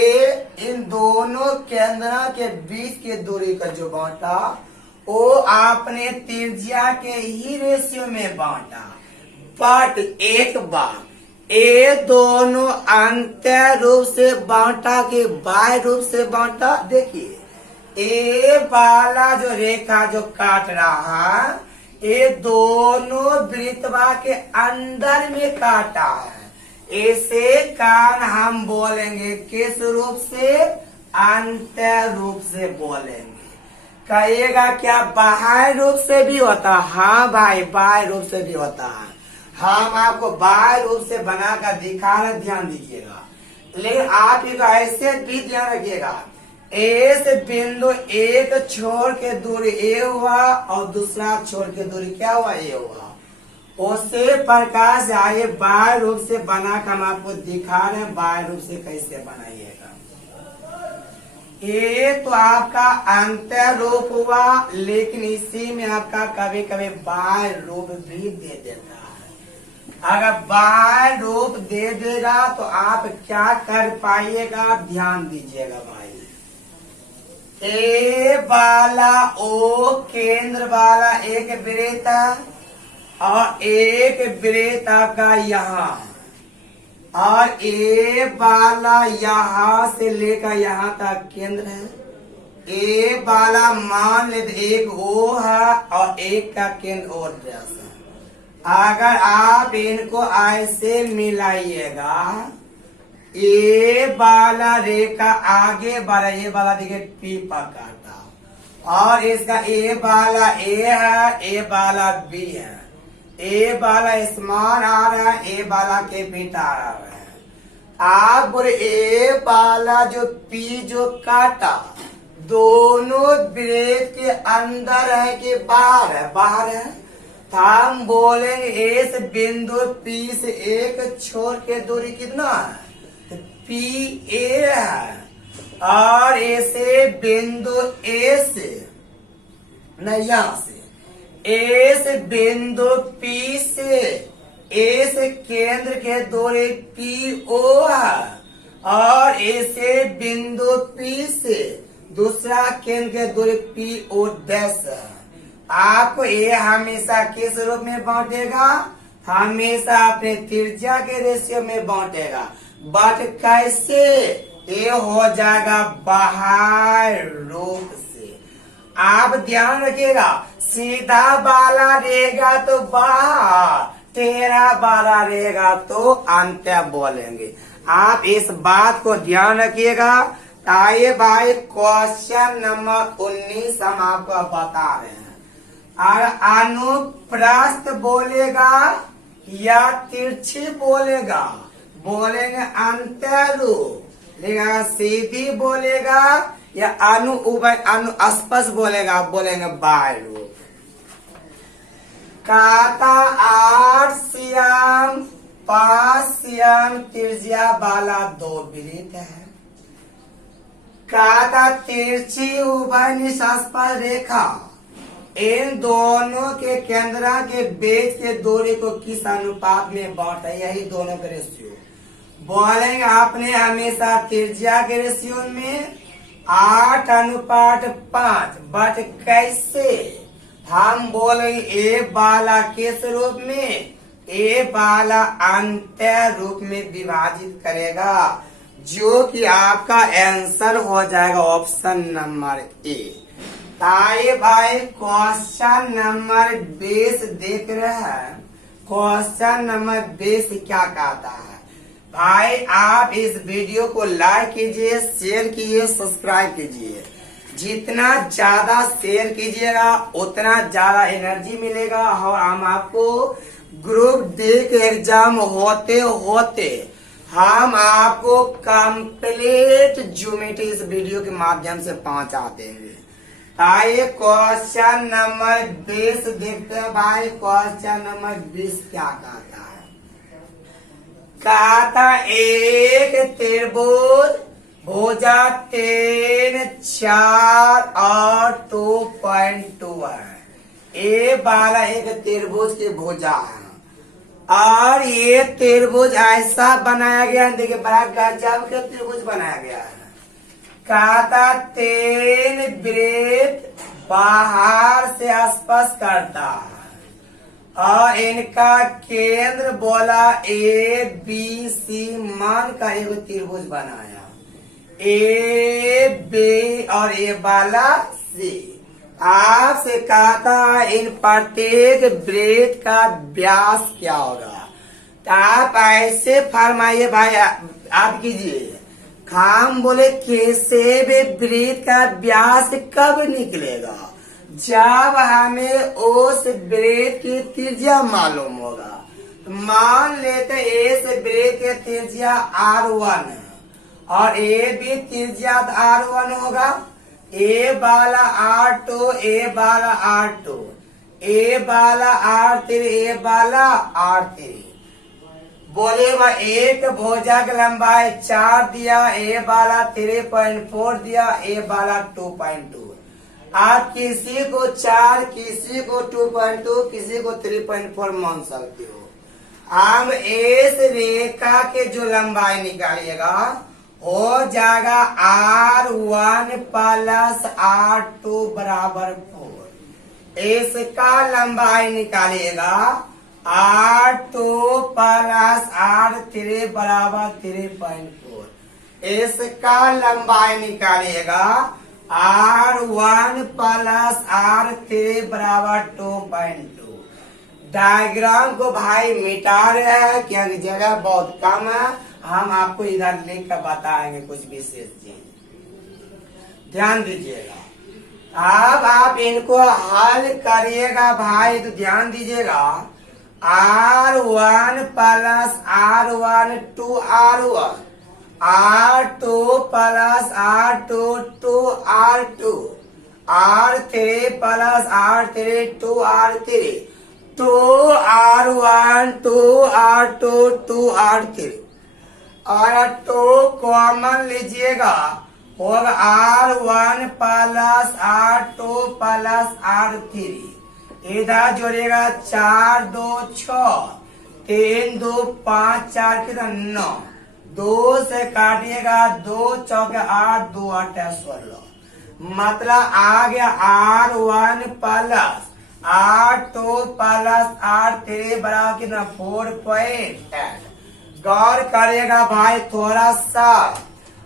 इन दोनों केंद्रों के बीच के दूरी का जो बांटा, वो आपने त्रिज्या के ही रेशियो में बांटा। बट एक बार ये दोनों अंतर रूप से बांटा के बाह्य रूप से बांटा। देखिए ए वाला जो रेखा जो काट रहा है, ये दोनों वृत्तवा के अंदर में काटा है। इसे कारण हम बोलेंगे किस रूप से, अंतर रूप से बोलेंगे। कहिएगा क्या बाह्य रूप से भी होता? हाँ भाई, बाह्य रूप से भी होता है। हम आपको बाह्य रूप से बनाकर दिखा रहे, ध्यान दीजिएगा। लेकिन आप ऐसे भी ध्यान रखिएगा, इस बिंदु एक छोर के दूरी A हुआ और दूसरा छोर के दूरी क्या हुआ, A हुआ। उसे प्रकार से आइए बाह्य रूप से बनाकर हम आपको दिखा रहे हैं, बाह्य रूप से कैसे बनाइएगा। ये तो आपका अंतर रूप हुआ, लेकिन इसी में आपका कभी कभी बाह्य रूप भी दे देता है। अगर बाह्य रूप दे देगा तो आप क्या कर पाइएगा, ध्यान दीजिएगा भाई। ए वाला O केंद्र वाला एक वृत्त और एक वृत्त आपका यहाँ, और ए वाला यहाँ से लेकर यहाँ तक केंद्र है। ए वाला मान ले एक O है और एक का केंद्र O' है। अगर आप इनको ऐसे मिलाइएगा, ए वाला रेखा आगे बढ़ा, ये वाला देखिए P पर काटा, और इसका ए वाला A है, ए वाला B है। ए वाला स्मॉल आ रहा है, ए वाला कैपिटल आ रहा है। आप बोले ए वाला जो P जो काटा, दोनों वृत्त के अंदर है कि बाहर है, बाहर है। तो हम बोलेंगे इस बिंदु P से एक छोर के दूरी कितना है, PA है। और ऐसे बिंदु A से नहीं, यहाँ से इस बिंदु P से इस केंद्र के दूरी PO है, और ऐसे बिंदु P से दूसरा केंद्र के दूरी PO' है। आपको ये हमेशा किस रूप में बांटेगा, हमेशा अपने त्रिज्या के रेशियो में बांटेगा। बट कैसे, ये हो जाएगा बाह्य रूप से। आप ध्यान रखिएगा, सीधा वाला रहेगा तो बाहर, टेढ़ा वाला रहेगा तो अंतर बोलेंगे। आप इस बात को ध्यान रखिएगा। आइए भाई, क्वेश्चन नंबर 19 हम आपको बता रहे हैं। और अनुप्रस्थ बोलेगा या तिरछी बोलेगा, बोलेंगे अंतर रूप। लेकिन अगर सीधी बोलेगा या अनुस्पर्श बोलेगा, बोलेंगे बाह्य रूप। काता 8 cm 5 cm त्रिज्या वाला दो वृत्त है। काता तिरछी उभय निस्पर्श रेखा इन दोनों के केंद्र के बीच के दूरी को किस अनुपात में बांटा, यही दोनों के रेशियो बोलेंगे। आपने हमेशा त्रिज्या के रेशियो में 8:5, बट कैसे हम बोले ए वाला किस रूप में, ए वाला अंतर रूप में विभाजित करेगा, जो कि आपका आंसर हो जाएगा ऑप्शन नंबर ए। आइए भाई क्वेश्चन नंबर 20 देख रहे हैं। क्वेश्चन नंबर 20 क्या कहता है भाई, आप इस वीडियो को लाइक कीजिए, शेयर कीजिए, सब्सक्राइब कीजिए। जितना ज्यादा शेयर कीजिएगा उतना ज्यादा एनर्जी मिलेगा और हम आपको ग्रुप डी के एग्जाम होते होते हम आपको कंप्लीट ज्योमेट्री इस वीडियो के माध्यम से पहुंचा देंगे। आइए क्वेश्चन नंबर 20 देखते हैं भाई। क्वेश्चन नंबर 20 क्या कहता है, कहता एक त्रिभुज भुजा 3, 4 और 2.2 है। ए वाला एक त्रिभुज की भुजा है और ये त्रिभुज ऐसा बनाया गया है, देखिए बड़ा गजब का त्रिभुज बनाया गया है। कहता 3 वृत्त बाहर से स्पर्श करता है और इनका केंद्र बोला ए बी सी मान का एक त्रिभुज बनाया, ए बी और ए वाला सी। आपसे कहता है इन प्रत्येक वृत्त का व्यास क्या होगा, तो आप ऐसे फरमाइए भाई, आप कीजिए। हम बोले कैसे भी वृत्त का व्यास कब निकलेगा, जब हमें उस वृत्त की त्रिज्या मालूम होगा। मान लेते इस वृत्त की त्रिज्या R1 है और ए भी त्रिज्या R1 होगा, ए वाला R2, ए वाला R2, ए वाला R3, ए वाला R3। बोले वह एक भुजा की लंबाई 4 दिया, ए वाला 3.4 दिया, ए वाला 2.2। आप किसी को 4, किसी को 2.2, किसी को 3.4 मान सकते हो। अब इस रेखा के जो लंबाई निकालिएगा हो जाएगा R1 प्लस R2 बराबर 4। इसका लंबाई निकालिएगा R2 प्लस R3 बराबर 3.4। इसका लंबाई निकालिएगा R1 प्लस R3 बराबर 2.2। डायग्राम को भाई मिटा रहे हैं क्योंकि जगह बहुत कम है, हम आपको इधर लिख कर बताएंगे कुछ विशेष चीज, ध्यान दीजिएगा। अब आप इनको हल करिएगा भाई तो ध्यान दीजिएगा। R1 plus R1 2R1, R2 plus R2 2R2, R3 plus R3 2R3, 2R1 2R2 2R3 और 2 कॉमन लीजिएगा होगा R1 plus R2 plus R3। इधर जोड़िएगा 4 2 6, 3 2 5 4 कितना 9, 2 से काटिएगा 2 चौके 8, 2 8 16। मतलब आ गया R1 plus R2 plus R3 बराबर कितना 4.8। गौर करिएगा भाई थोड़ा सा,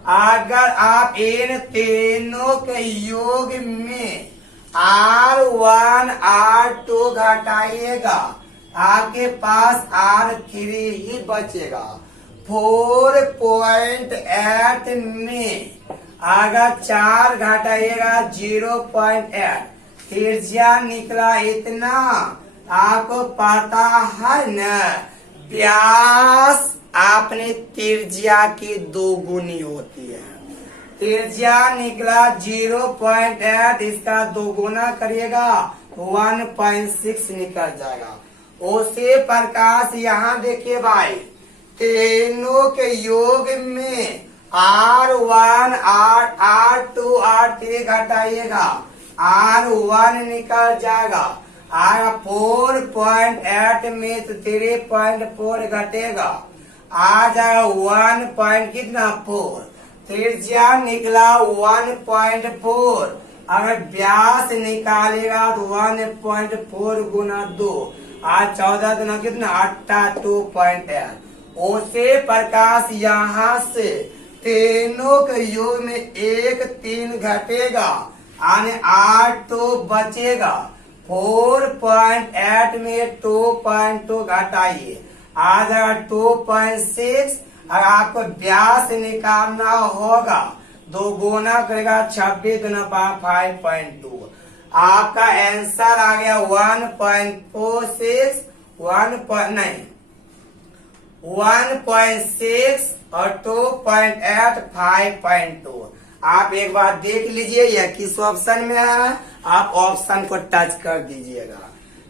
अगर आप इन तीनों के योग में R1 R2 घटाइएगा आपके पास R3 ही बचेगा। 4.8 में अगर 4 घटाइएगा 0.8, त्रिज्या निकला इतना। आपको पता है न, व्यास अपने त्रिज्या की 2 गुनी होती है। त्रिज्या निकला 0.8, इसका 2 गुना करिएगा 1.6 निकल जाएगा। उसी प्रकार यहाँ देखिए भाई, तीनों के योग में R1 R2 R3 घटाइएगा R1 निकल जाएगा। 4.8 में तो 3.4 घटेगा, आ जाएगा 1 पॉइंट कितना 4। त्रिज्या निकला 1.4, अगर व्यास निकालेगा तो 1.4 गुना 2, आज 14 दिन कितना 2.8। उसी प्रकार यहाँ से तीनों के योग में 1 3 घटेगा, यानी 8 तो बचेगा। 4.8 में 2.2 घटाइए, आ जाएगा 2.6। अगर आपको व्यास निकालना होगा 2 गुना करेगा 26 गुना 5.2, आपका आंसर आ गया 1.46, 1.6 और 2.8 5.2। आप एक बार देख लीजिए यह किस ऑप्शन में है, आप ऑप्शन को टच कर दीजिएगा।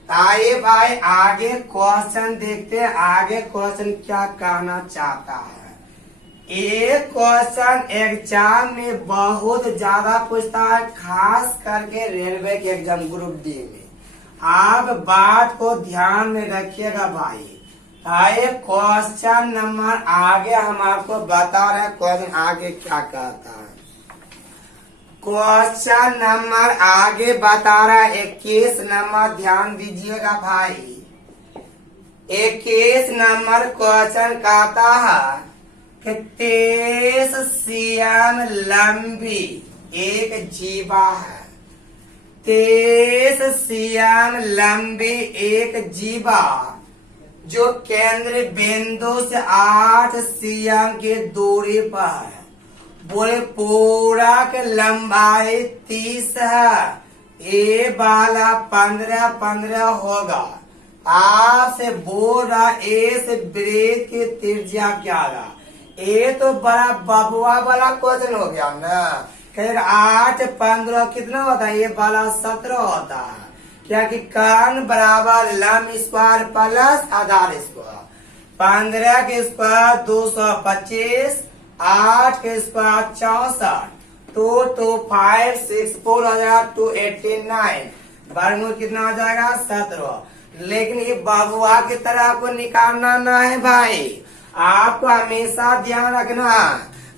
आइए भाई आगे क्वेश्चन देखते हैं, आगे क्वेश्चन क्या कहना चाहता है। ये क्वेश्चन एग्जाम में बहुत ज्यादा पूछता है, खास करके रेलवे के एग्जाम ग्रुप डी में। आप बात को ध्यान में रखिएगा भाई। आइए क्वेश्चन नंबर आगे हम आपको बता रहे हैं, क्वेश्चन आगे क्या कहता है। क्वेश्चन नंबर आगे बता रहा है 21 नंबर, ध्यान दीजिएगा भाई। 21 नंबर क्वेश्चन कहता है कि 23 cm लंबी एक जीवा है। 23 cm लंबी एक जीवा जो केंद्र बिंदु से 8 cm की दूरी पर है। बोले पूरा के लंबाई 30 है, ए वाला 15 होगा। आपसे बोल रहा ए से वृत्त की त्रिज्या क्या रहा। ए तो बड़ा बबुआ वाला क्वेश्चन हो गया ना, कहेगा 8 15 कितना होता है, ये वाला 17 होता है। क्या कि कर्ण बराबर लंब स्क्वायर प्लस आधार स्क्वायर, 15 के स्क्वायर 225, 8 के स्क्वायर 64, 2 2 5 6 4 हो जाएगा 289, वर्गमूल कितना हो जाएगा 17। लेकिन ये बबुआ की तरह आपको निकालना ना है भाई, आपको हमेशा ध्यान रखना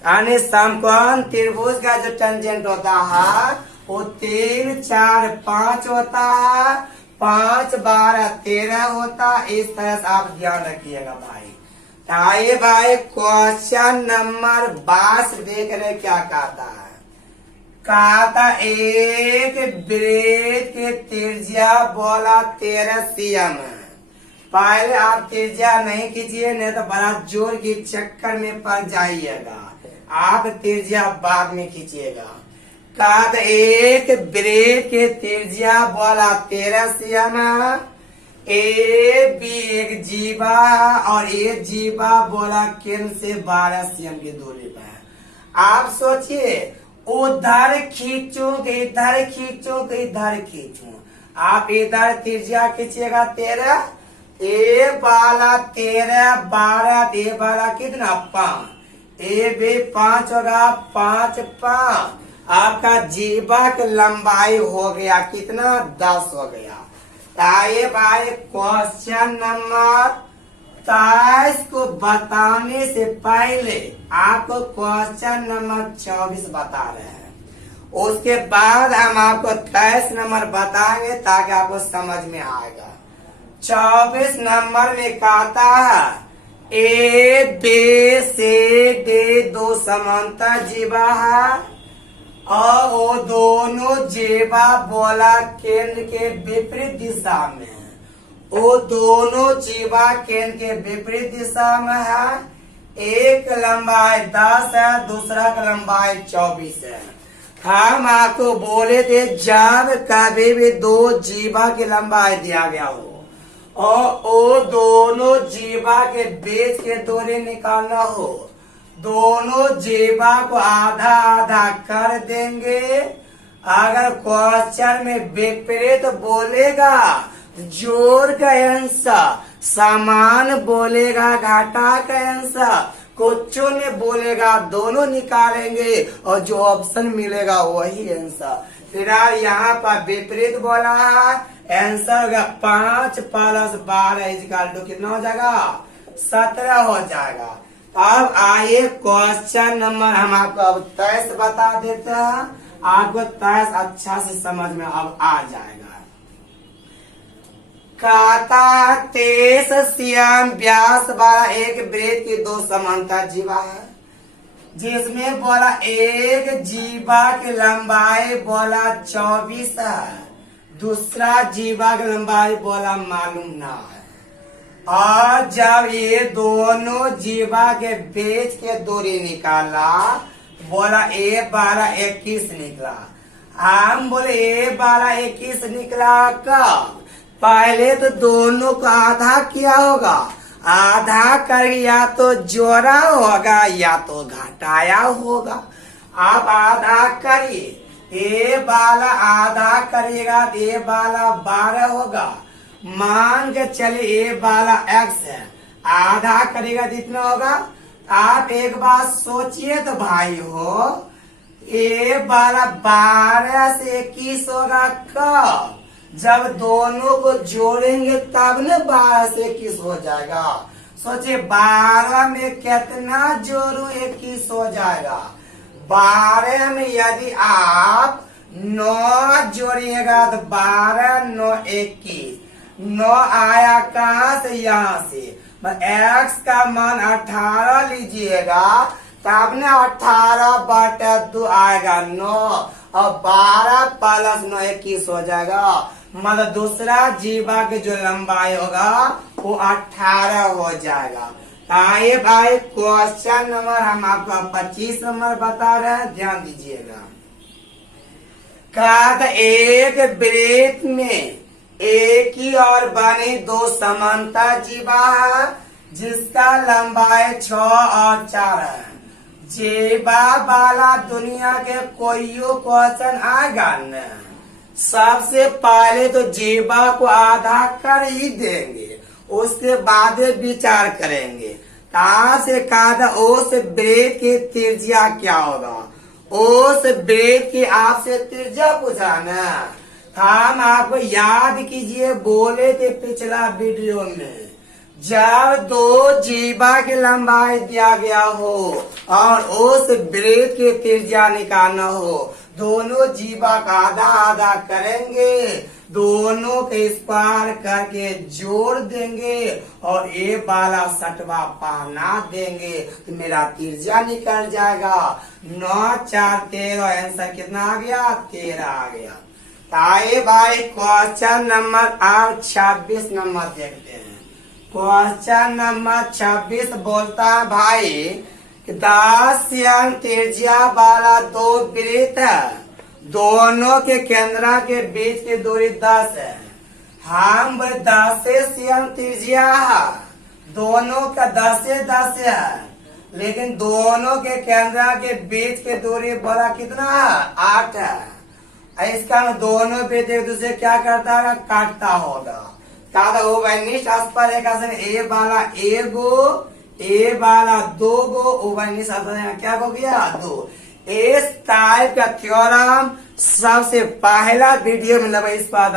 यानी समकोण त्रिभुज का जो टेंजेंट होता है वो 3 4 5 होता है, 5 12 13 होता है। इस तरह से आप ध्यान रखिएगा भाई। आइए भाई क्वेश्चन नंबर 22 देख रहे क्या कहता है। कहता एक वृत्त की त्रिज्या बोला 13 cm है। पहले आप त्रिज्या नहीं कीजिए, नहीं तो बड़ा जोर की चक्कर में पड़ जाइएगा, आप त्रिज्या बाद में खींचिएगा। कहता एक वृत्त की त्रिज्या बोला 13 cm है। ए बी एक जीवा और ये जीवा बोला केंद्र से 12 cm की दूरी पर है। आप सोचिए उधर खींचू कि इधर खींचू कि इधर खींचू, आप इधर त्रिज्या खींचिएगा 13, ए वाला 13 12, ए वाला कितना 5, ए भी 5 होगा 5 5, आपका जीवा की लंबाई हो गया कितना 10 हो गया। आइए भाई क्वेश्चन नंबर 23 को बताने से पहले आपको क्वेश्चन नंबर 24 बता रहे हैं, उसके बाद हम आपको 23 नंबर बताएंगे ताकि आपको समझ में आएगा। 24 नंबर में कहता है ए बी सी डी 2 समांतर जीवा है और वो दोनों जीवा बोला केंद्र के विपरीत दिशा में है। वो दोनों जीवा केंद्र के विपरीत दिशा में है। एक लंबाई 10 है, दूसरा का लंबाई 24 है। हम आपको बोले थे जब कभी भी 2 जीवा की लंबाई दिया गया हो और वो दोनों जीवा के बीच के दूरी निकालना हो, दोनों जीवा को आधा आधा कर देंगे। अगर क्वेश्चन में विपरीत बोलेगा जोड़ का आंसर, समान बोलेगा घाटा का आंसर, कुछ ने बोलेगा दोनों निकालेंगे और जो ऑप्शन मिलेगा वही आंसर। फिर यहाँ पर विपरीत बोला है, आंसर होगा 5 + 12 = कितना हो जाएगा 17 हो जाएगा। अब आइए क्वेश्चन नंबर हम आपको अब 23 बता देते हैं। आपको 23 अच्छा से समझ में अब आ जाएगा। काता 23 सियाम व्यास वाला एक वृत्त की दो समांतर जीवा है, जिसमें बोला एक जीवा की लंबाई बोला 24 है, दूसरा जीवा की लंबाई बोला मालूम ना है। और जब ये दोनों जीवा के बीच के दूरी निकाला, बोला A12 21 निकला। हम बोले A12 21 निकला कब? पहले तो दोनों को आधा किया होगा, आधा कर या तो जोड़ा होगा या तो घटाया होगा। आप आधा करिए, A12 आधा करिएगा तो A12 12 होगा। मान के चले A12 X है, आधा करेगा तो इतना होगा। आप एक बात सोचिए तो भाई हो, A12 12 से 21 होगा कब? जब दोनों को जोड़ेंगे तब न 12 से 21 हो जाएगा। सोचिए 12 में कितना जोड़ू 21 हो जाएगा। 12 में यदि आप 9 जोड़िएगा तो 12 9 21, 9 आया कहाँ से? यहाँ से। x का मान 18 लीजिएगा तब न 18/2 आएगा 9, और 12 + 9 21 हो जाएगा। मतलब दूसरा जीवा की जो लंबाई होगा वो 18 हो जाएगा। आइए भाई क्वेश्चन नंबर हम आपको 25 नंबर बता रहे हैं, ध्यान दीजिएगा। कहा था एक वृत्त में एक ही और बनी दो समांतर जीवा है, जिसका लंबाई 6 और 4 है। जीवा वाला दुनिया के कोई क्वेश्चन आएगा न, सबसे पहले तो जीवा को आधा कर ही देंगे, उसके बाद विचार करेंगे। कहा से कहा था उस वृत्त की त्रिज्या क्या होगा? उस वृत्त की आपसे त्रिज्या पूछा ना। हम आपको याद कीजिए, बोले थे पिछला वीडियो में, जब दो जीवा की लंबाई दिया गया हो और उस वृत्त की त्रिज्या निकालना हो, दोनों जीवा का आधा आधा करेंगे, दोनों के स्क्वायर करके जोड़ देंगे और A12 सटवा पहना देंगे तो मेरा त्रिज्या निकल जाएगा। 9 4 13, आंसर कितना आ गया? 13 आ गया। आइए भाई क्वेश्चन नंबर आप 26 नंबर देखते हैं। क्वेश्चन नंबर 26 बोलता है भाई 10 एम त्रिज्या वाला दो वृत्त है, दोनों के केंद्र के बीच की दूरी 10 है। हम 10 एम त्रिज्या है, दोनों का 10 है, लेकिन दोनों के केंद्र के बीच की दूरी बड़ा कितना है? 8 है। इसका दोनों वृत्त एक दूसरे क्या करता है? काटता होगा। कहा वो वैनिष्ठ स्पर्शरेखा से A12 एगो, A12 दो गो, वैनिष्ठ स्पर्शरेखा क्या हो गया? 2। इस टाइप का थ्योरम सबसे पहला वीडियो में लगा, इस पर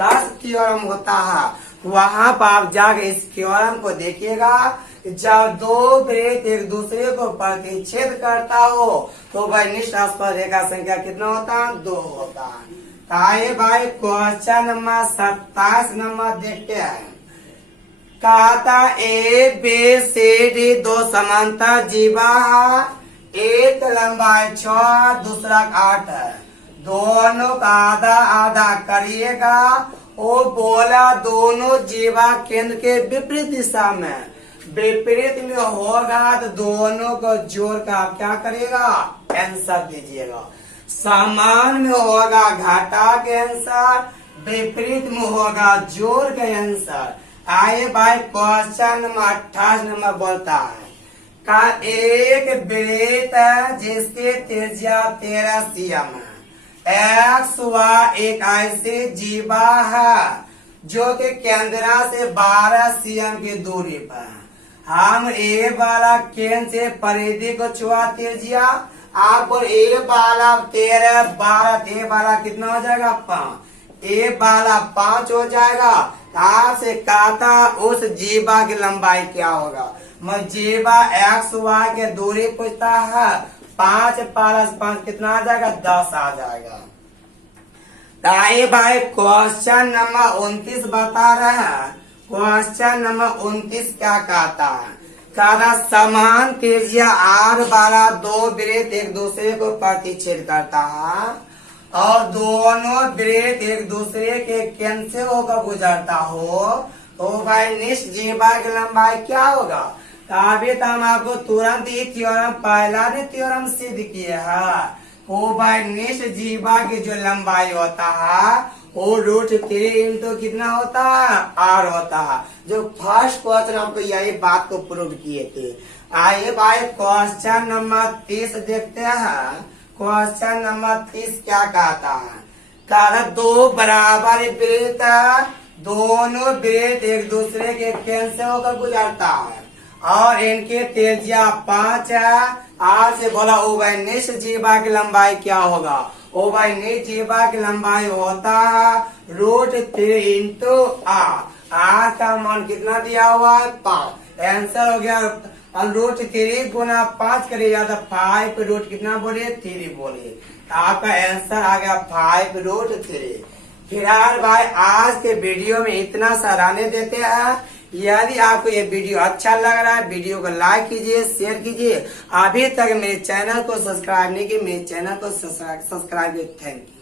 10 थ्योरम होता है, वहां पर आप जाके इस थ्योरम को देखिएगा। जब दो वृत्त एक दूसरे को प्रतिच्छेद करता हो तो वैनिष्ठ स्पर्शरेखा संख्या कितना होता है? 2 होता है। आइए भाई क्वेश्चन नंबर 27 नंबर देखते हैं। कहता ABCD दो समांतर जीवा है, एक लंबाई 6 दूसरा 8 है, दोनों का आधा आधा करिएगा। वो बोला दोनों जीवा केंद्र के विपरीत दिशा में, विपरीत में होगा तो दोनों को जोड़ कर आप क्या करिएगा? आंसर दीजिएगा। समान में होगा घटा के आंसर, विपरीत में होगा जोड़ के आंसर। आइए भाई क्वेश्चन नंबर 28 नंबर बोलता है का एक वृत्त है जिसके त्रिज्या 13 cm है, X Y एक ऐसे जीवा है जो कि केंद्र से 12 cm की दूरी पर है। हम A वाला केंद्र से परिधि को छुआ त्रिज्या, आपको A वाला 13 12, A वाला कितना हो जाएगा? 5, A वाला 5 हो जाएगा। आपसे कहता उस जीवा की लंबाई क्या होगा? जेबा एक्स वाई के दूरी पूछता है, 5 + 5 कितना आ जाएगा, 10 आ जाएगा। ताए भाई क्वेश्चन नंबर 29 बता रहा है। क्वेश्चन नंबर 29 क्या कहता है, कहता समान त्रिज्या आर वाला दो वृत्त एक दूसरे को प्रतिच्छेद करता है और दोनों वृत्त एक दूसरे के केंद्र से होकर गुजरता हो, तो भाई निश्चित जीवा की लंबाई क्या होगा। अभी तो हम आपको तुरंत ही थ्योरम, पहला भी थ्योरम सिद्ध किया है। वो भाई निश्चित जीवा की जो लंबाई होता है वो √3 इंटू कितना होता है, r होता है। जो फर्स्ट क्वेश्चन हमको यही बात को प्रूव किए थे। आइए भाई क्वेश्चन नंबर 30 देखते हैं। क्वेश्चन नंबर 30 क्या कहता है, कहता दो बराबर वृत्त, दोनों वृत्त एक दूसरे के केंद्र से होकर गुजरता है और इनके त्रिज्या 5 है। आर से बोला ओ भाई निश्चित जीवा की लंबाई क्या होगा। ओ भाई निश्चित जीवा की लंबाई होता है √3 इंटू आर का मान कितना दिया हुआ है, 5। आंसर हो गया √3 गुना 5 करिएगा तो 5 रूट कितना बोलिए, 3 बोलिए। आपका आंसर आ गया 5√3। फिलहाल भाई आज के वीडियो में इतना सा रहने देते हैं। यदि आपको ये वीडियो अच्छा लग रहा है, वीडियो को लाइक कीजिए, शेयर कीजिए। अभी तक मेरे चैनल को सब्सक्राइब नहीं किया, मेरे चैनल को सब्सक्राइब कीजिए। Thank you.